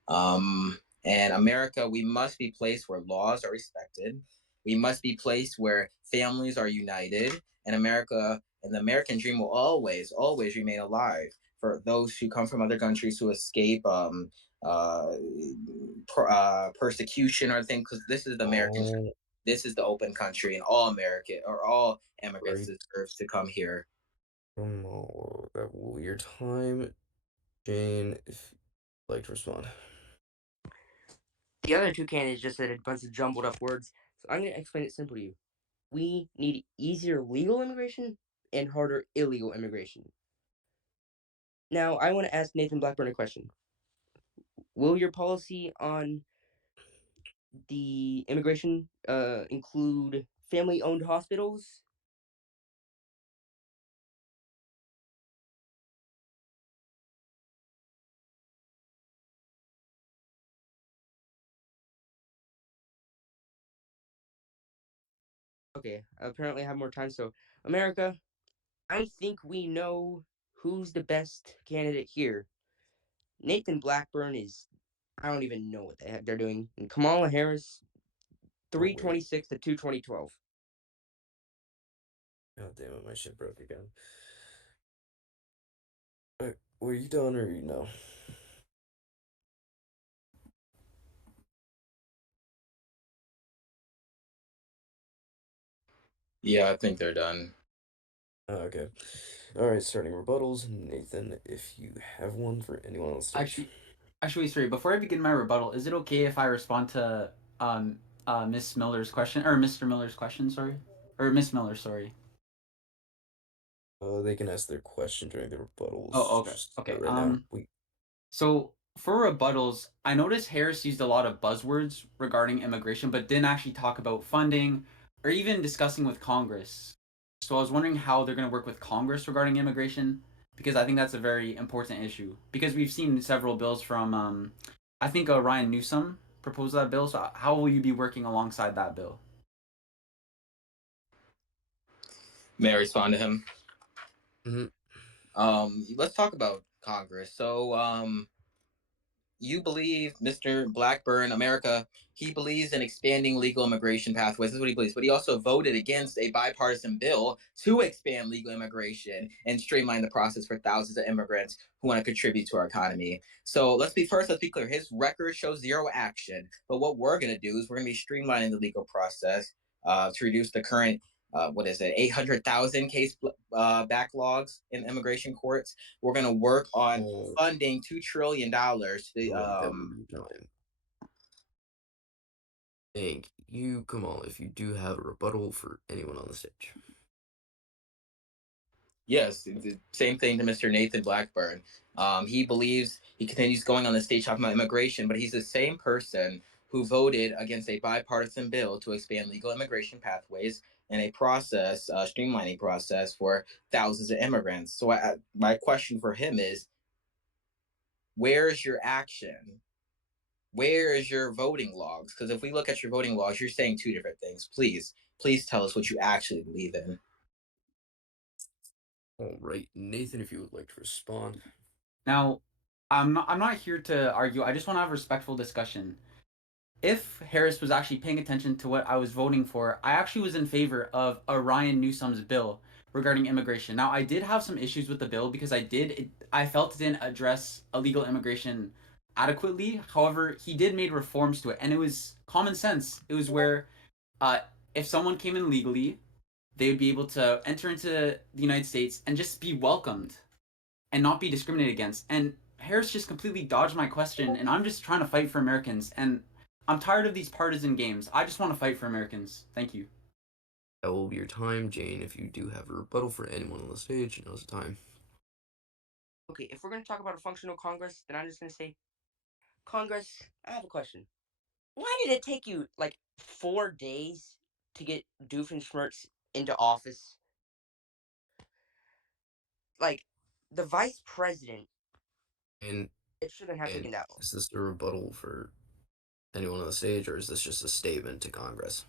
And America, we must be placed where laws are respected. We must be placed where families are united, and America and the American dream will always, always remain alive for those who come from other countries who escape uh, persecution or things. Because this is the American, Alright, this is the open country, and all American or all immigrants deserve to come here. Kamala, that will be your time. Jane, if you'd like to respond. The other two candidates just said a bunch of jumbled up words, so I'm going to explain it simply to you. We need easier legal immigration and harder illegal immigration. Now, I want to ask Nathan Blackburn a question. Will your policy on the immigration include family owned hospitals? Okay, apparently I have more time. So, America, I think we know who's the best candidate here. Nathan Blackburn is, I don't even know what the heck they're doing. And Kamala Harris, Oh wait. 326 to 2012. God damn it, my shit broke again. Were you done or you no? Yeah, I think they're done. Okay. Alright, starting rebuttals. Nathan, if you have one for anyone on stage. Actually, actually, sorry. Before I begin my rebuttal, is it okay if I respond to Miss Miller's question or Mr. Miller's question? Sorry, or Miss Miller. Sorry. They can ask their question during the Oh, rebuttals. okay, Just okay. right now. We So for rebuttals, I noticed Harris used a lot of buzzwords regarding immigration, but didn't actually talk about funding or even discussing with Congress. So I was wondering how they're going to work with Congress regarding immigration, because I think that's a very important issue. Because we've seen several bills from, I think Ryan Newsom proposed that bill. So how will you be working alongside that bill? May I respond to him? Mhm. Let's talk about Congress. So, you believe Mr. Blackburn, America, he believes in expanding legal immigration pathways. This is what he believes. But he also voted against a bipartisan bill to expand legal immigration and streamline the process for thousands of immigrants who want to contribute to our economy. So let's be clear. His record shows zero action. But what we're going to do is we're going to be streamlining the legal process to reduce the current what is it, 800,000 case backlogs in immigration courts. We're going to work on Oh, funding $2 trillion to the alright, that would be time. Thank you, Kamal, if you do have a rebuttal for anyone on the stage. yes, the same thing to Mr. Nathan Blackburn. He believes he continues going on the stage talking about immigration, but he's the same person who voted against a bipartisan bill to expand legal immigration pathways and a process, streamlining process for thousands of immigrants. So my question for him is, where is your action? Where is your voting logs? Because if we look at your voting logs, you're saying two different things. Please tell us what you actually believe in. Alright, Nathan, if you would like to respond. Now, I'm not here to argue. I just want to have a respectful discussion. If Harris was actually paying attention to what I was voting for, I actually was in favor of a Ryan Newsom's bill regarding immigration. Now, I did have some issues with the bill because I felt it didn't address illegal immigration adequately. However, he did make reforms to it, and it was common sense. It was where uh, if someone came in legally, they would be able to enter into the United States and just be welcomed and not be discriminated against. And Harris just completely dodged my question, and I'm just trying to fight for Americans. And I'm tired of these partisan games. I just want to fight for Americans. Thank you. That will be your time, Jane. If you do have a rebuttal for anyone on the stage, now's the time. Okay, if we're going to talk about a functional Congress, then I'm just going to say, Congress, I have a question. Why did it take you like 4 days to get Doofenshmirtz into office? Like, the vice president, And it shouldn't have and taken that long. is this a rebuttal for anyone on the stage, or is this just a statement to Congress?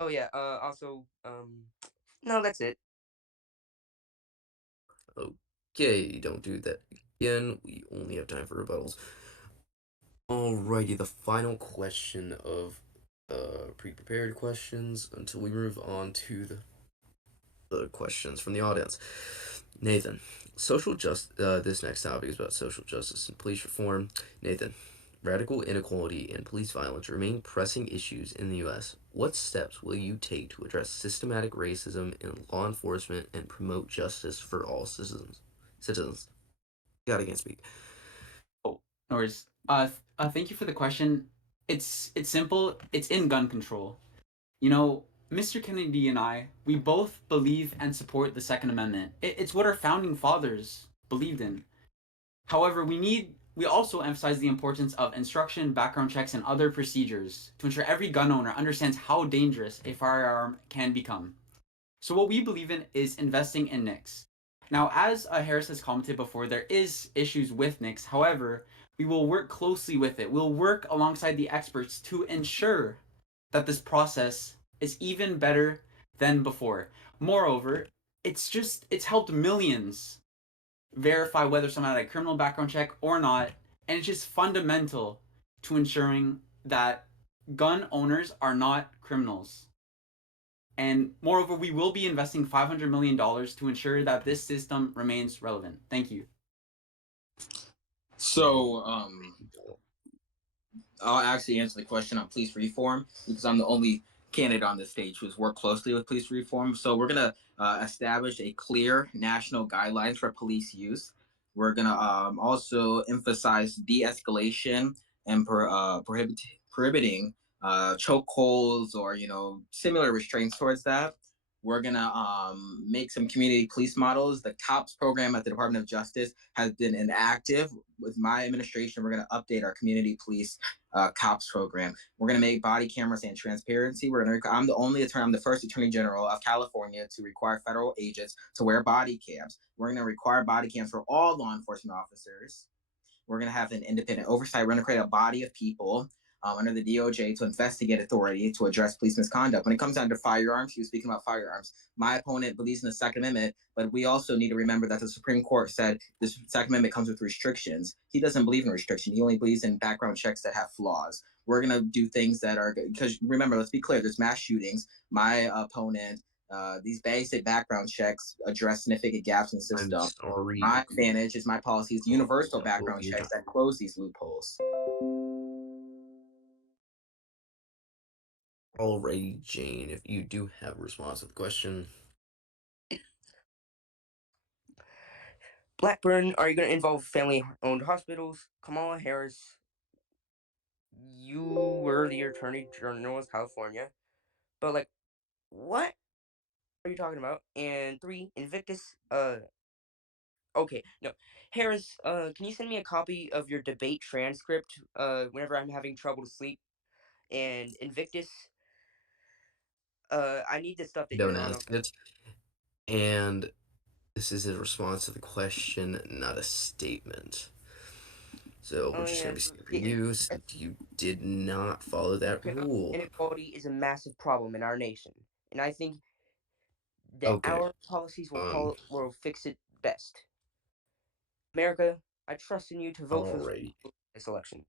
Oh, yeah, also, no, that's it. Okay, don't do that again. We only have time for rebuttals. Alrighty, the final question of pre-prepared questions until we move on to the questions from the audience. Nathan, this next topic is about social justice and police reform. Nathan, radical inequality and police violence remain pressing issues in the U.S. What steps will you take to address systematic racism in law enforcement and promote justice for all citizens? God, I can't speak. Oh, no worries. Thank you for the question. It's simple. It's in gun control. You know, Mr. Kennedy and I, we both believe and support the Second Amendment. It's what our founding fathers believed in. However, we also emphasize the importance of instruction, background checks, and other procedures to ensure every gun owner understands how dangerous a firearm can become. So what we believe in is investing in NICS. Now, as Harris has commented before, there is issues with NICS. However, we will work closely with it. We'll work alongside the experts to ensure that this process is even better than before. Moreover, it's helped millions verify whether someone had a criminal background check or not, and it's just fundamental to ensuring that gun owners are not criminals. And moreover, we will be investing $500 million to ensure that this system remains relevant. Thank you. So, I'll actually answer the question on police reform because I'm the only candidate on this stage who's worked closely with police reform. So we're gonna establish a clear national guidelines for police use. We're gonna also emphasize de-escalation and prohibiting chokeholds or similar restraints towards that. We're gonna make some community police models. The COPS program at the Department of Justice has been inactive. With my administration, we're gonna update our community police COPS program. We're going to make body cameras and transparency. I'm the first attorney general of California to require federal agents to wear body cams. We're going to require body cams for all law enforcement officers. We're going to have an independent oversight. We're going to create a body of people under the DOJ to investigate authority to address police misconduct. When it comes down to firearms, he was speaking about firearms. My opponent believes in the Second Amendment, but we also need to remember that the Supreme Court said the Second Amendment comes with restrictions. He doesn't believe in restriction. He only believes in background checks that have flaws. We're going to do things that are good. Because remember, let's be clear, there's mass shootings. My opponent, these basic background checks address significant gaps in the I'm system. sorry. My advantage is my policy is universal Yeah, background checks that close these loopholes. Alrighty, Jane, if you do have a response to the question. Blackburn, are you going to involve family-owned hospitals? Kamala Harris, you were the Attorney General of California, but like, what are you talking about? And 3, Invictus, okay, no. Harris, can you send me a copy of your debate transcript, whenever I'm having trouble to sleep? And Invictus, I need the stuff that Don't you're on, ask okay? it. And this is a response to the question, not a statement. So we're Oh, just yeah. gonna be skipping you since you did not follow that rule. Inequality is a massive problem in our nation, and I think that Okay. our policies will fix it best. America, I trust in you to vote for Alrighty. this election.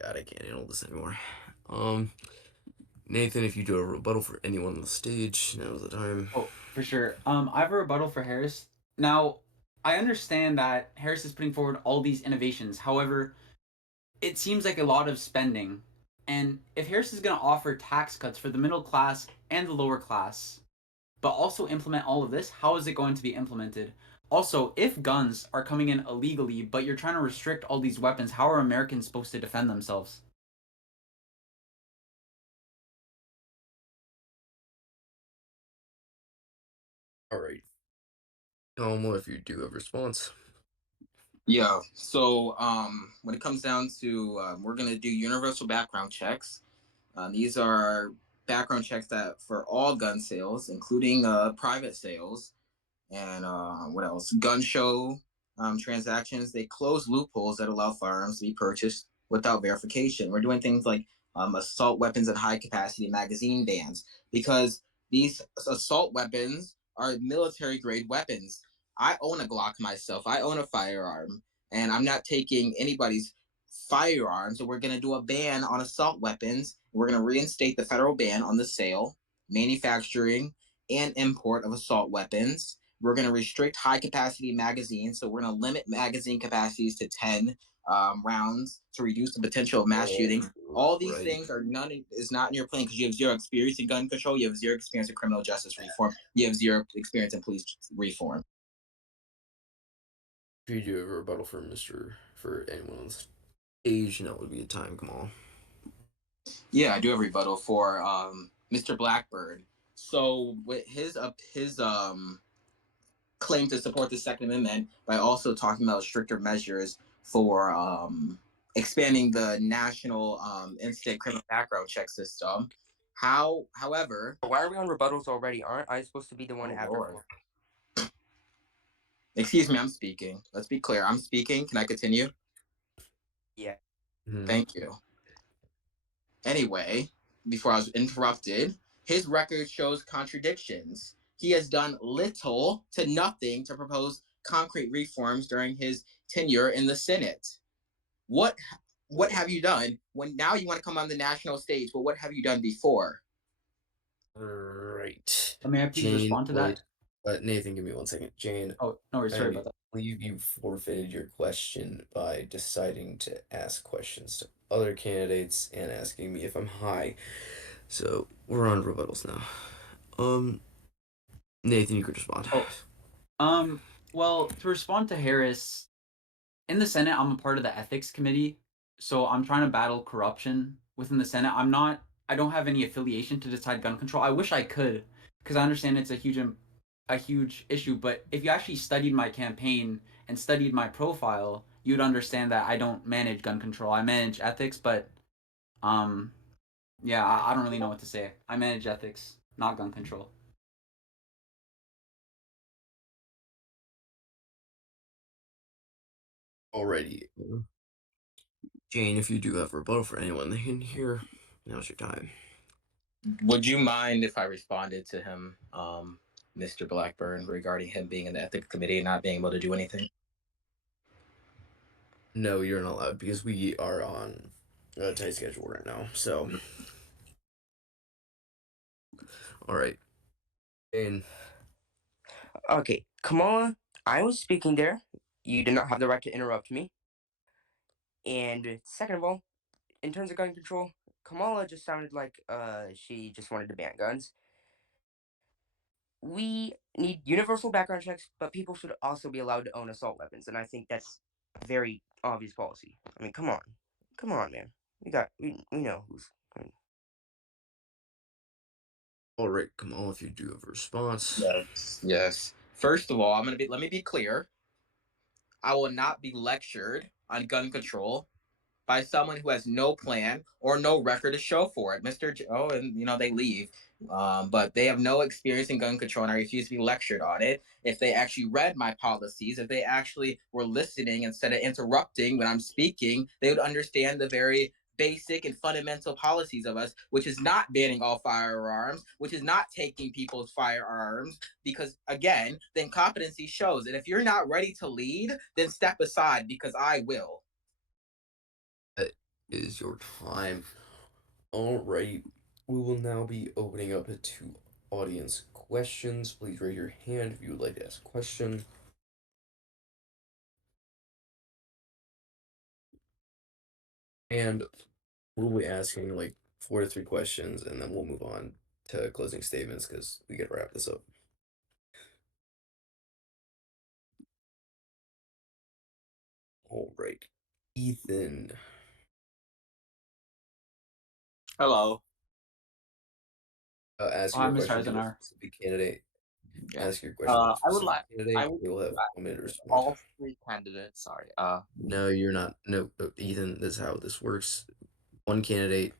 God, I can't handle this anymore. Nathan, if you do a rebuttal for anyone on the stage, now's the time. Oh, for sure. I have a rebuttal for Harris. Now, I understand that Harris is putting forward all these innovations. However, it seems like a lot of spending. And if Harris is going to offer tax cuts for the middle class and the lower class, but also implement all of this, how is it going to be implemented? Also, if guns are coming in illegally, but you're trying to restrict all these weapons, how are Americans supposed to defend themselves? Alright. Almo, if you do have a response. Yeah. So when it comes down to, we're gonna do universal background checks. These are background checks that for all gun sales, including private sales, and what else? Gun show transactions. They close loopholes that allow firearms to be purchased without verification. We're doing things like assault weapons and high capacity magazine bans because these assault weapons are military grade weapons. I own a Glock myself. I own a firearm, and I'm not taking anybody's firearms. So we're going to do a ban on assault weapons. We're going to reinstate the federal ban on the sale, manufacturing, and import of assault weapons. We're going to restrict high capacity magazines. So we're going to limit magazine capacities to 10 rounds to reduce the potential of mass shooting. All these Right. things are is not in your plan because you have zero experience in gun control. You have zero experience in criminal justice reform. You have zero experience in police reform. If you do have a rebuttal for anyone on the stage, now would be the time. Come on. Yeah, I do have a rebuttal for Mr. Blackbird. So with his claim to support the Second Amendment by also talking about stricter measures for expanding the national instant criminal background check system. However, Why are we on rebuttals already? Aren't I supposed to be the one oh after? Lord, excuse me, I'm speaking. Let's be clear, I'm speaking. Can I continue? Yeah. Mhm. Thank you. Anyway, before I was interrupted, his record shows contradictions. He has done little to nothing to propose concrete reforms during his tenure in the Senate. What what Right. have you done when now you want to come on the national stage? But what have you done before? Right. May I please Jane, respond to that? wait. Nathan, give me 1 second. Jane, Oh, no worries. Sorry I about that. believe you forfeited your question by deciding to ask questions to other candidates and asking me if I'm high. So we're on rebuttals now. Nathan, you could respond. Oh, um, well, to respond to Harris, in the Senate, I'm a part of the ethics committee, so I'm trying to battle corruption within the Senate. I don't have any affiliation to decide gun control. I wish I could, because I understand it's a huge issue. But if you actually studied my campaign and studied my profile, you'd understand that I don't manage gun control. I manage ethics, but um, yeah, I don't really know what to say. I manage ethics, not gun control. Alrighty. Jane, if you do have a rebuttal for anyone they can hear, now's your time. Would you mind if I responded to him, Mr. Blackburn, regarding him being in the ethics committee and not being able to do anything? No, you're not allowed because we are on a tight schedule right now. So, alright. Jane, Okay, Kamala, I was speaking there. You did not have the right to interrupt me. And second of all, in terms of gun control, Kamala just sounded like she just wanted to ban guns. We need universal background checks, but people should also be allowed to own assault weapons, and I think that's very obvious policy. I mean, come on, man. We know who's. alright, come on if you do have a response. Yes. Yes. First of all, let me be clear. I will not be lectured on gun control by someone who has no plan or no record to show for it. Oh, and they leave. But they have no experience in gun control, and I refuse to be lectured on it. If they actually read my policies, if they actually were listening instead of interrupting when I'm speaking, they would understand the very basic and fundamental policies of us, which is not banning all firearms, which is not taking people's firearms, because again, the incompetency shows. And if you're not ready to lead, then step aside because I will. That is your time. Alright, we will now be opening up it to audience questions. Please raise your hand if you would like to ask a question. And we'll be asking like 4 to 3 questions and then we'll move on to closing statements because we gotta wrap this up. Alright. Ethan, Hello. ask Oh, your I'm Mr. question to a Eisenhower. specific candidate. Yeah. Ask your question to a I would specific like I candidate. would You'll have like 1 minute to respond. all three candidates. Sorry. No, you're not. No, Ethan, this is how this works. One candidate,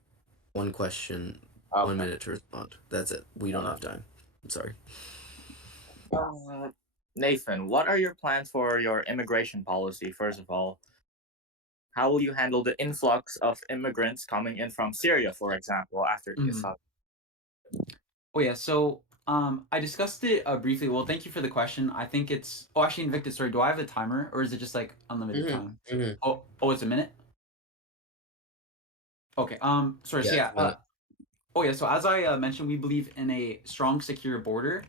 one question, one Okay. minute to respond. That's it. We don't Uh, have time. I'm sorry. uh, Nathan, what are your plans for your immigration policy? First of all, how will you handle the influx of immigrants coming in from Syria, for example, after the Mhm. Assad? Oh yeah, so I discussed it briefly. Well, thank you for the question. I think it's oh actually Invictus, sorry, do I have a timer or is it just like unlimited Mm-hmm. time? Mm-hmm. Oh, it's a minute? Okay, sorry, Yeah, so it's yeah, a minute. oh yeah, so as I mentioned, we believe in a strong, secure border.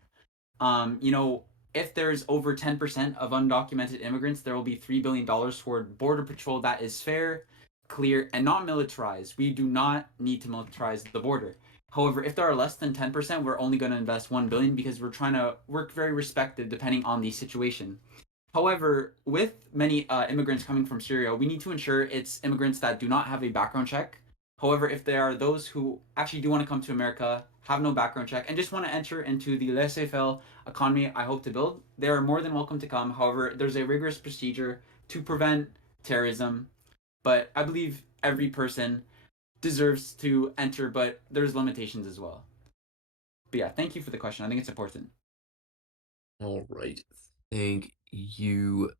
You know, if there's over 10% of undocumented immigrants, there will be $3 billion toward border patrol that is fair, clear, and not militarized. We do not need to militarize the border. However, if there are less than 10%, we're only going to invest 1 billion because we're trying to work very respective depending on the situation. However, with many immigrants coming from Syria, we need to ensure it's immigrants that do not have a background check. However, if there are those who actually do want to come to America, have no background check, and just want to enter into the laissez-faire economy I hope to build, they are more than welcome to come. However, there's a rigorous procedure to prevent terrorism, but I believe every person deserves to enter, but there's limitations as well. But yeah, thank you for the question. I think it's important. All right. Thank you,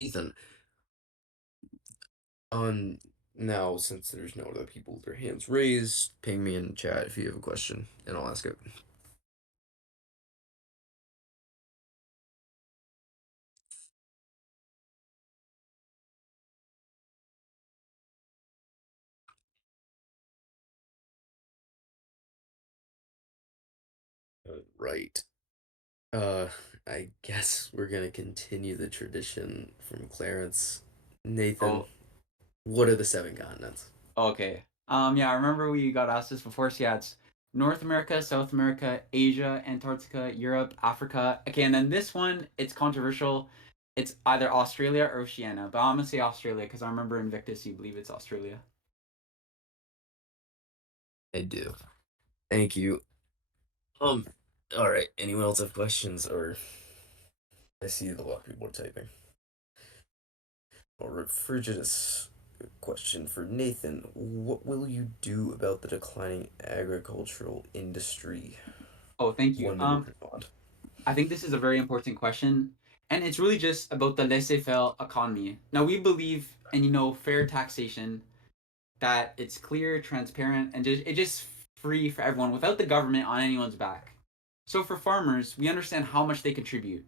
Ethan. Um, Now, since there's no other people with their hands raised, ping me in chat if you have a question, and I'll ask it. Right. Uh, I guess we're gonna continue the tradition from Clarence. Nathan, Oh, what are the seven continents? okay. Yeah, I remember we got asked this before. So yeah, it's North America, South America, Asia, Antarctica, Europe, Africa. Okay, and then this one, it's controversial. It's either Australia or Oceania, but I'm gonna say Australia because I remember Invictus, you believe it's Australia. I do. Thank you. Um, all right. Anyone else have questions, or I see a lot of people are typing. Or Frigidus question for Nathan: what will you do about the declining agricultural industry? Oh, thank you. 1 minute respond. I think this is a very important question, and it's really just about the laissez-faire economy. Now we believe in fair taxation, that it's clear, transparent, and just free for everyone without the government on anyone's back. So for farmers, we understand how much they contribute.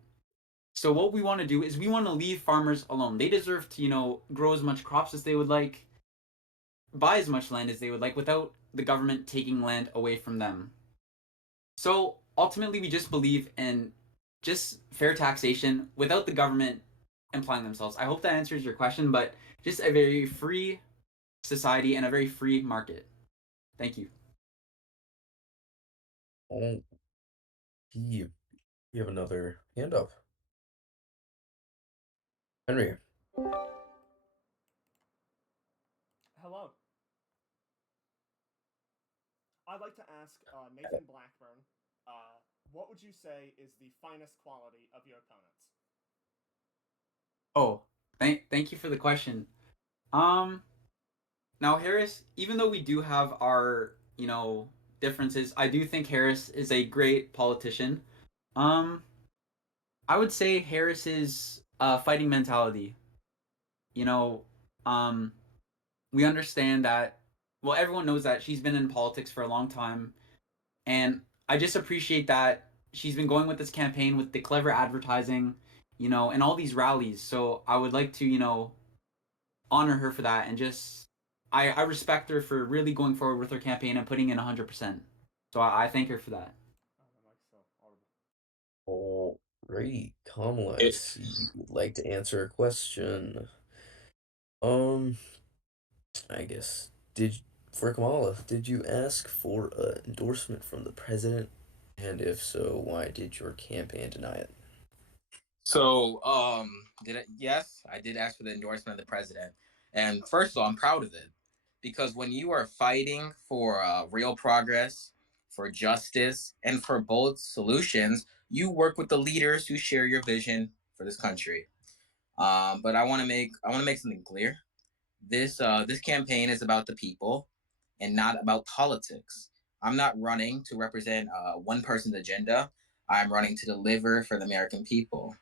So what we want to do is we want to leave farmers alone. They deserve to grow as much crops as they would like, buy as much land as they would like, without the government taking land away from them. So ultimately, we just believe in just fair taxation without the government implying themselves. I hope that answers your question, but just a very free society and a very free market. Thank you. Oh, you have another hand up. Henry. Hello. I'd like to ask Nathan Blackburn, what would you say is the finest quality of your opponents? Oh, thank you for the question. Um, Now Harris, even though we do have our differences, I do think Harris is a great politician. Um, I would say Harris's fighting mentality. You know, um, we understand that. Well, everyone knows that she's been in politics for a long time, and I just appreciate that she's been going with this campaign with the clever advertising, and all these rallies. So I would like to, honor her for that, and just I respect her for really going forward with her campaign and putting in 100%. So I thank her for that. Oh, my mic's so audible. Alrighty, Kamala, I It, see you would like to answer a question. Um, I guess did for Kamala, did you ask for an endorsement from the president? And if so, why did your campaign deny it? so, did I, yes, I did ask for the endorsement of the president, and first of all, I'm proud of it because when you are fighting for real progress, for justice, and for bold solutions, you work with the leaders who share your vision for this country. But I want to make something clear. This campaign is about the people and not about politics. I'm not running to represent one person's agenda. I'm running to deliver for the American people.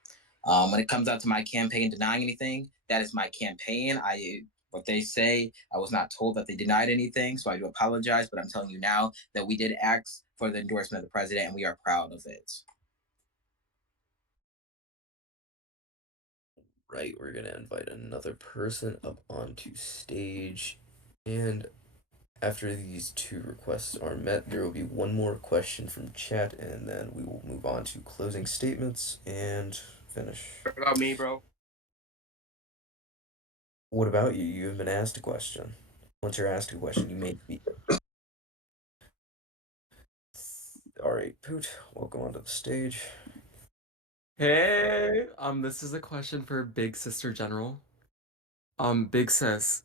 When it comes out to my campaign denying anything, that is my campaign. What they say, I was not told that they denied anything, so I do apologize. But I'm telling you now that we did ask for the endorsement of the president, and we are proud of it. Right, we're gonna invite another person up onto stage, and after these two requests are met, there will be one more question from chat, and then we will move on to closing statements and finish. What about me, bro? What about you? You have been asked a question. Once you're asked a question, you may be. Alright, Poot, welcome onto the stage. Hey, this is a question for Big Sister General. Big Sis,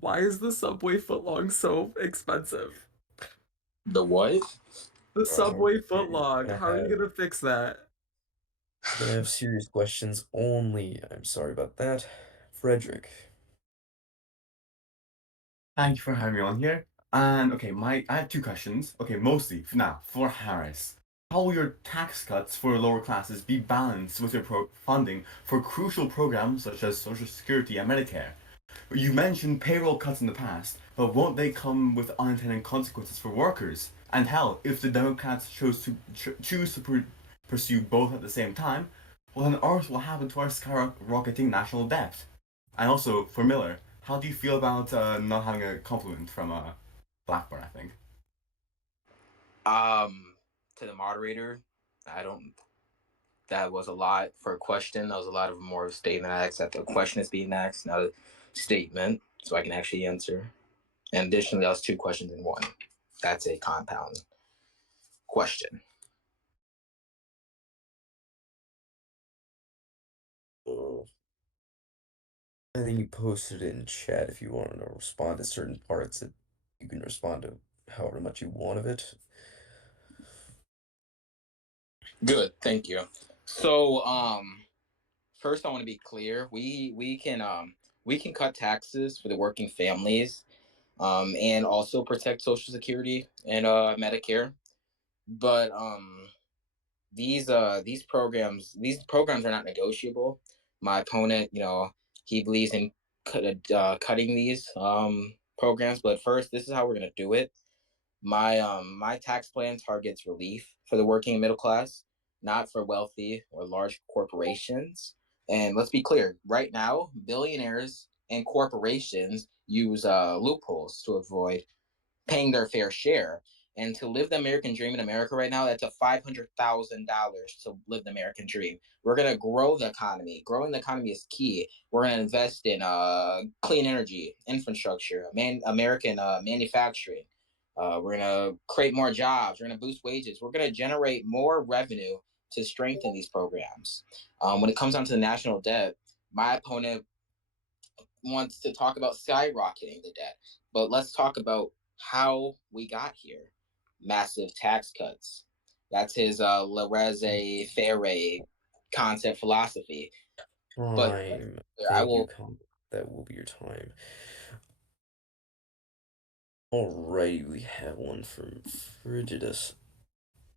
why is the Subway footlong so expensive? The what? The Subway We're footlong, gonna how are you have gonna fix that? serious questions only. I'm sorry about that. Frederick. Thank you for having me on here. And okay, I have two questions. Okay, mostly for now for Harris. How will your tax cuts for lower classes be balanced with your funding for crucial programs such as Social Security and Medicare? You mentioned payroll cuts in the past, but won't they come with unintended consequences for workers? And hell, if the Democrats choose to pursue both at the same time, well then ours will happen to our skyrocketing national debt. And also, for Miller, how do you feel about not having a compliment from Blackburn, I think? To the moderator, I don't. That was a lot for a question. That was a lot of more of a statement asked. That the question is being asked, not a statement, so I can actually answer. And additionally, that was two questions in one. That's a compound question. I think you posted it in chat if you wanted to respond to certain parts that you can respond to however much you want of it. Good, thank you. So, first I want to be clear. We can cut taxes for the working families, and also protect Social Security and Medicare. But these programs are not negotiable. My opponent, he believes in cutting these programs. But first, this is how we're gonna do it. My tax plan targets relief for the working and middle class, not for wealthy or large corporations. And let's be clear, right now, billionaires and corporations use loopholes to avoid paying their fair share. And to live the American dream in America right now, that's a $500,000 to live the American dream. We're gonna grow the economy. Growing the economy is key. We're gonna invest in clean energy, infrastructure, American manufacturing. We're gonna create more jobs. We're gonna boost wages. We're gonna generate more revenue to strengthen these programs. When it comes down to the national debt, my opponent wants to talk about skyrocketing the debt, but let's talk about how we got here. Massive tax cuts. That's his laissez faire concept philosophy. But Time. I Thank you, will. That will be your time. Alrighty, we have one from Frigidus.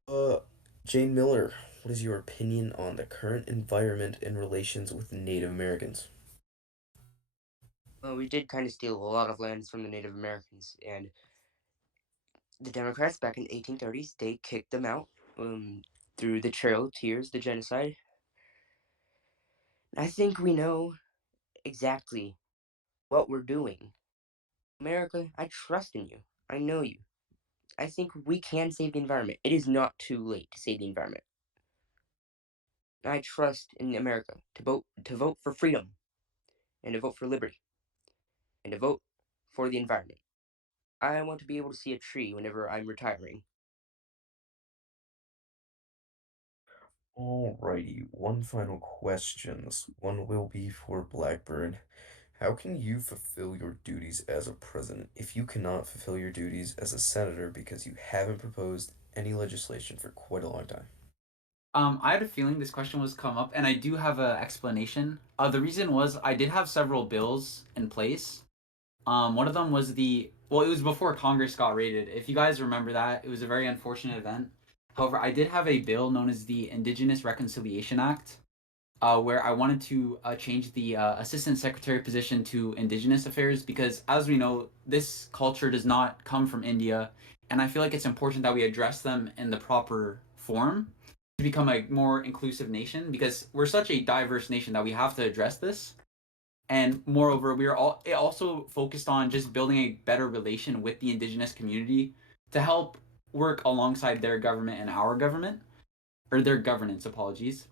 Uh, Jane Miller, what is your opinion on the current environment and relations with Native Americans? Well, we did kind of steal a lot of lands from the Native Americans, and the Democrats back in the 1830s, they kicked them out through the Trail of Tears, the genocide. I think we know exactly what we're doing. America, I trust in you. I know you. I think we can save the environment. It is not too late to save the environment. I trust in America to vote for freedom and to vote for liberty and to vote for the environment. I want to be able to see a tree whenever I'm retiring. Alrighty, one final question. This one will be for Blackburn. How can you fulfill your duties as a president if you cannot fulfill your duties as a senator because you haven't proposed any legislation for quite a long time? I had a feeling this question was come up, and I do have an explanation. The reason was I did have several bills in place. One of them was it was before Congress got raided. If you guys remember that, it was a very unfortunate event. However, I did have a bill known as the Indigenous Reconciliation Act, where I wanted to change the Assistant Secretary position to Indigenous Affairs because, as we know, this culture does not come from India, and I feel like it's important that we address them in the proper form to become a more inclusive nation because we're such a diverse nation that we have to address this. And moreover, it also focused on just building a better relation with the Indigenous community to help work alongside their government and our government, or their governance, apologies.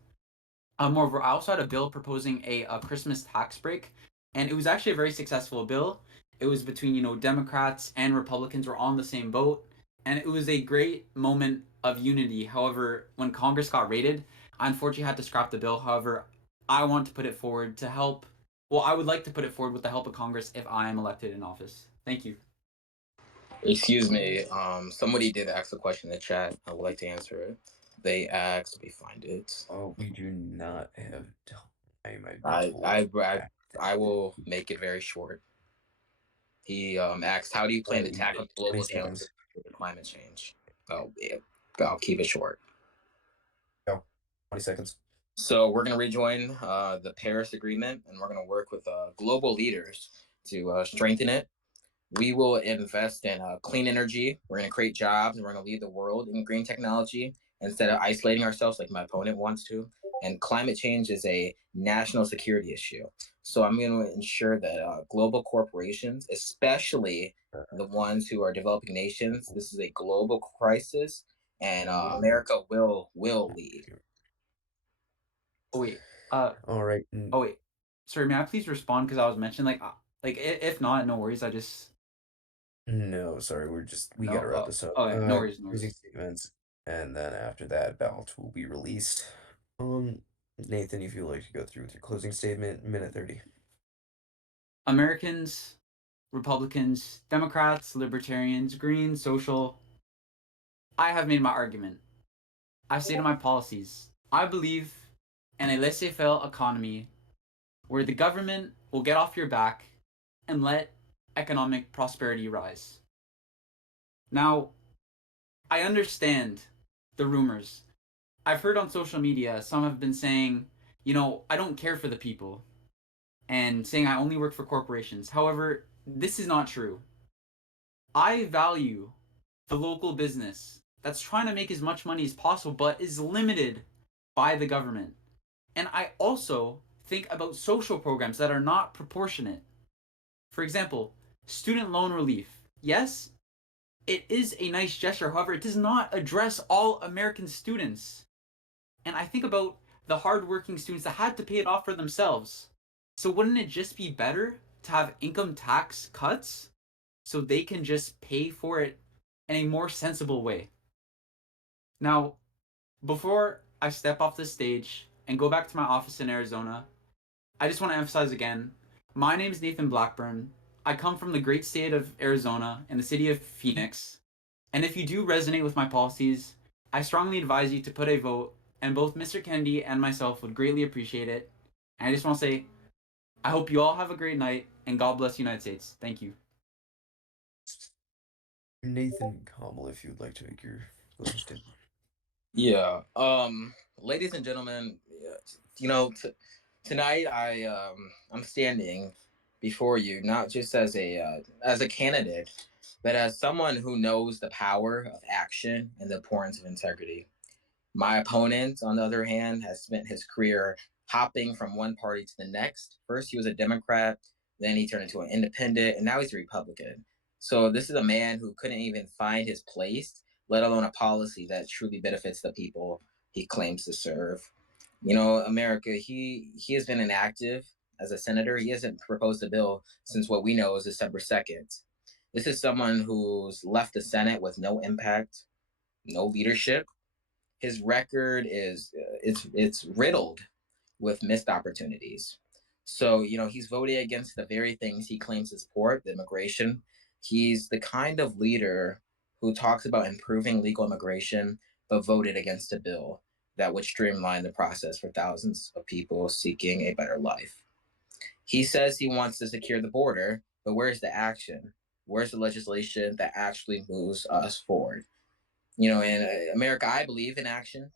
Moreover, I also had a bill proposing a Christmas tax break, and it was actually a very successful bill. It was between Democrats and Republicans were on the same boat, and it was a great moment of unity. However, when Congress got raided, I unfortunately had to scrap the bill. However, I want to put it forward to help. Well, I would like to put it forward with the help of Congress if I am elected in office. Thank you. Excuse me. Somebody did ask a question in the chat. I would like to answer it. They asked. Let me find it. Oh, we do not have time, I've been I told. I I, I will make it very short. He asked, "How do you plan to Alrighty, tackle the 20 global challenges seconds. of climate change?" Oh, yeah, I'll keep it short. Go. 20 seconds. So we're going to rejoin the Paris Agreement, and we're going to work with global leaders to strengthen it. We will invest in clean energy. We're going to create jobs and we're going to lead the world in green technology instead of isolating ourselves like my opponent wants to. And climate change is a national security issue. So I'm going to ensure that global corporations, especially the ones who are developing nations, this is a global crisis, and America will lead. Oh wait. All right. Oh wait. Sorry, may I please respond because I was mentioned if not, no worries. I just No, sorry, we no. gotta wrap this up. Okay, no worries, no Closing worries. statements, and then after that, ballot will be released. Nathan, if you'd like to go through with your closing statement, minute 30. Americans, Republicans, Democrats, Libertarians, Greens, Social. I have made my argument. I've stated my policies. I believe in a laissez-faire economy where the government will get off your back and let economic prosperity rise. Now, I understand the rumors. I've heard on social media some have been saying, I don't care for the people and saying I only work for corporations. However, this is not true. I value the local business that's trying to make as much money as possible but is limited by the government. And I also think about social programs that are not proportionate. For example, student loan relief. Yes, it is a nice gesture. However, it does not address all American students. And I think about the hardworking students that had to pay it off for themselves. So wouldn't it just be better to have income tax cuts so they can just pay for it in a more sensible way? Now, before I step off the stage and go back to my office in Arizona, I just want to emphasize again, my name is Nathan Blackburn. I come from the great state of Arizona and the city of Phoenix. And if you do resonate with my policies, I strongly advise you to put a vote, and both Mr. Kennedy and myself would greatly appreciate it. And I just want to say, I hope you all have a great night, and God bless the United States. Thank you. Nathan Kamala, if you'd like to make your closing statement. Yeah. Ladies and gentlemen, you know, tonight I'm standing before you not just as a candidate, but as someone who knows the power of action and the importance of integrity. My opponent, on the other hand, has spent his career hopping from one party to the next. First, he was a Democrat, then he turned into an independent, and now he's a Republican. So, this is a man who couldn't even find his place, let alone a policy that truly benefits the people he claims to serve. You know, America, he has been inactive as a senator. He hasn't proposed a bill since what we know is December 2nd. This is someone who's left the Senate with no impact, no leadership. His record is it's riddled with missed opportunities. So, he's voting against the very things he claims to support, the immigration. He's the kind of leader who talks about improving legal immigration, but voted against a bill that would streamline the process for thousands of people seeking a better life. He says he wants to secure the border, but where's the action? Where's the legislation that actually moves us forward? In America, I believe in action.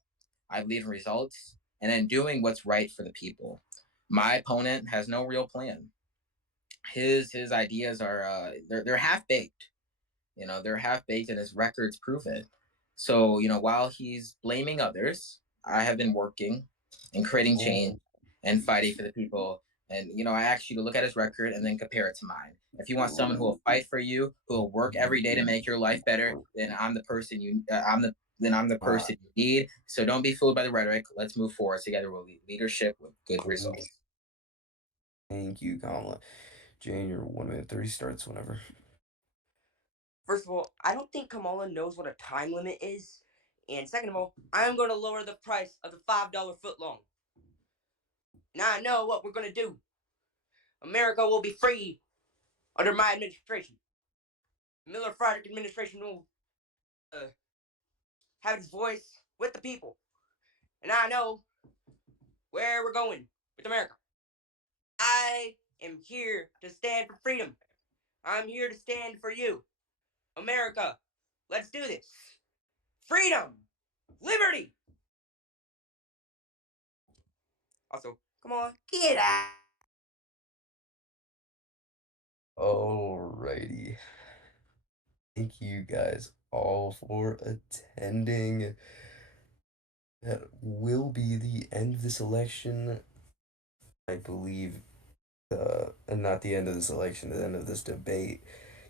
I believe in results and in doing what's right for the people. My opponent has no real plan. His ideas are they're half baked. They're half baked, and his records prove it. So while he's blaming others, I have been working and creating change and fighting for the people. And I ask you to look at his record and then compare it to mine. If you want someone who will fight for you, who will work every day to make your life better, then I'm the person you. I'm the person you need. So don't be fooled by the rhetoric. Let's move forward together with leadership with good results. Thank you, Kamala. Jane, your 1 minute 30 starts whenever. First of all, I don't think Kamala knows what a time limit is. And second of all, I'm going to lower the price of the $5 footlong. Now I know what we're going to do. America will be free under my administration. Miller Frederick administration will have its voice with the people. And I know where we're going with America. I am here to stand for freedom. I'm here to stand for you. America, let's do this. Freedom! Liberty! Also, come on, get out. Alrighty. Thank you guys all for attending. That will be the end of this election. I believe and not the end of this election, the end of this debate.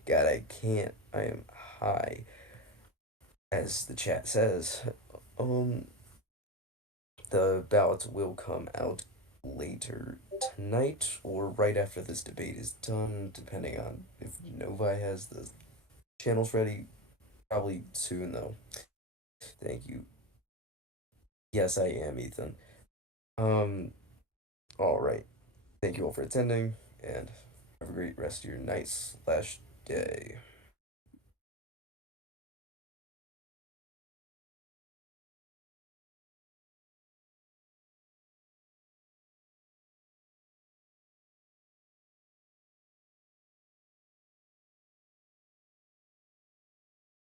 God, I can't. I am high, as the chat says. Um, the ballots will come out later tonight or right after this debate is done, depending on if Novi has the channels ready. Probably soon, though. Thank you. Yes, I am, Ethan. All right. Thank you all for attending, and have a great rest of your night/day.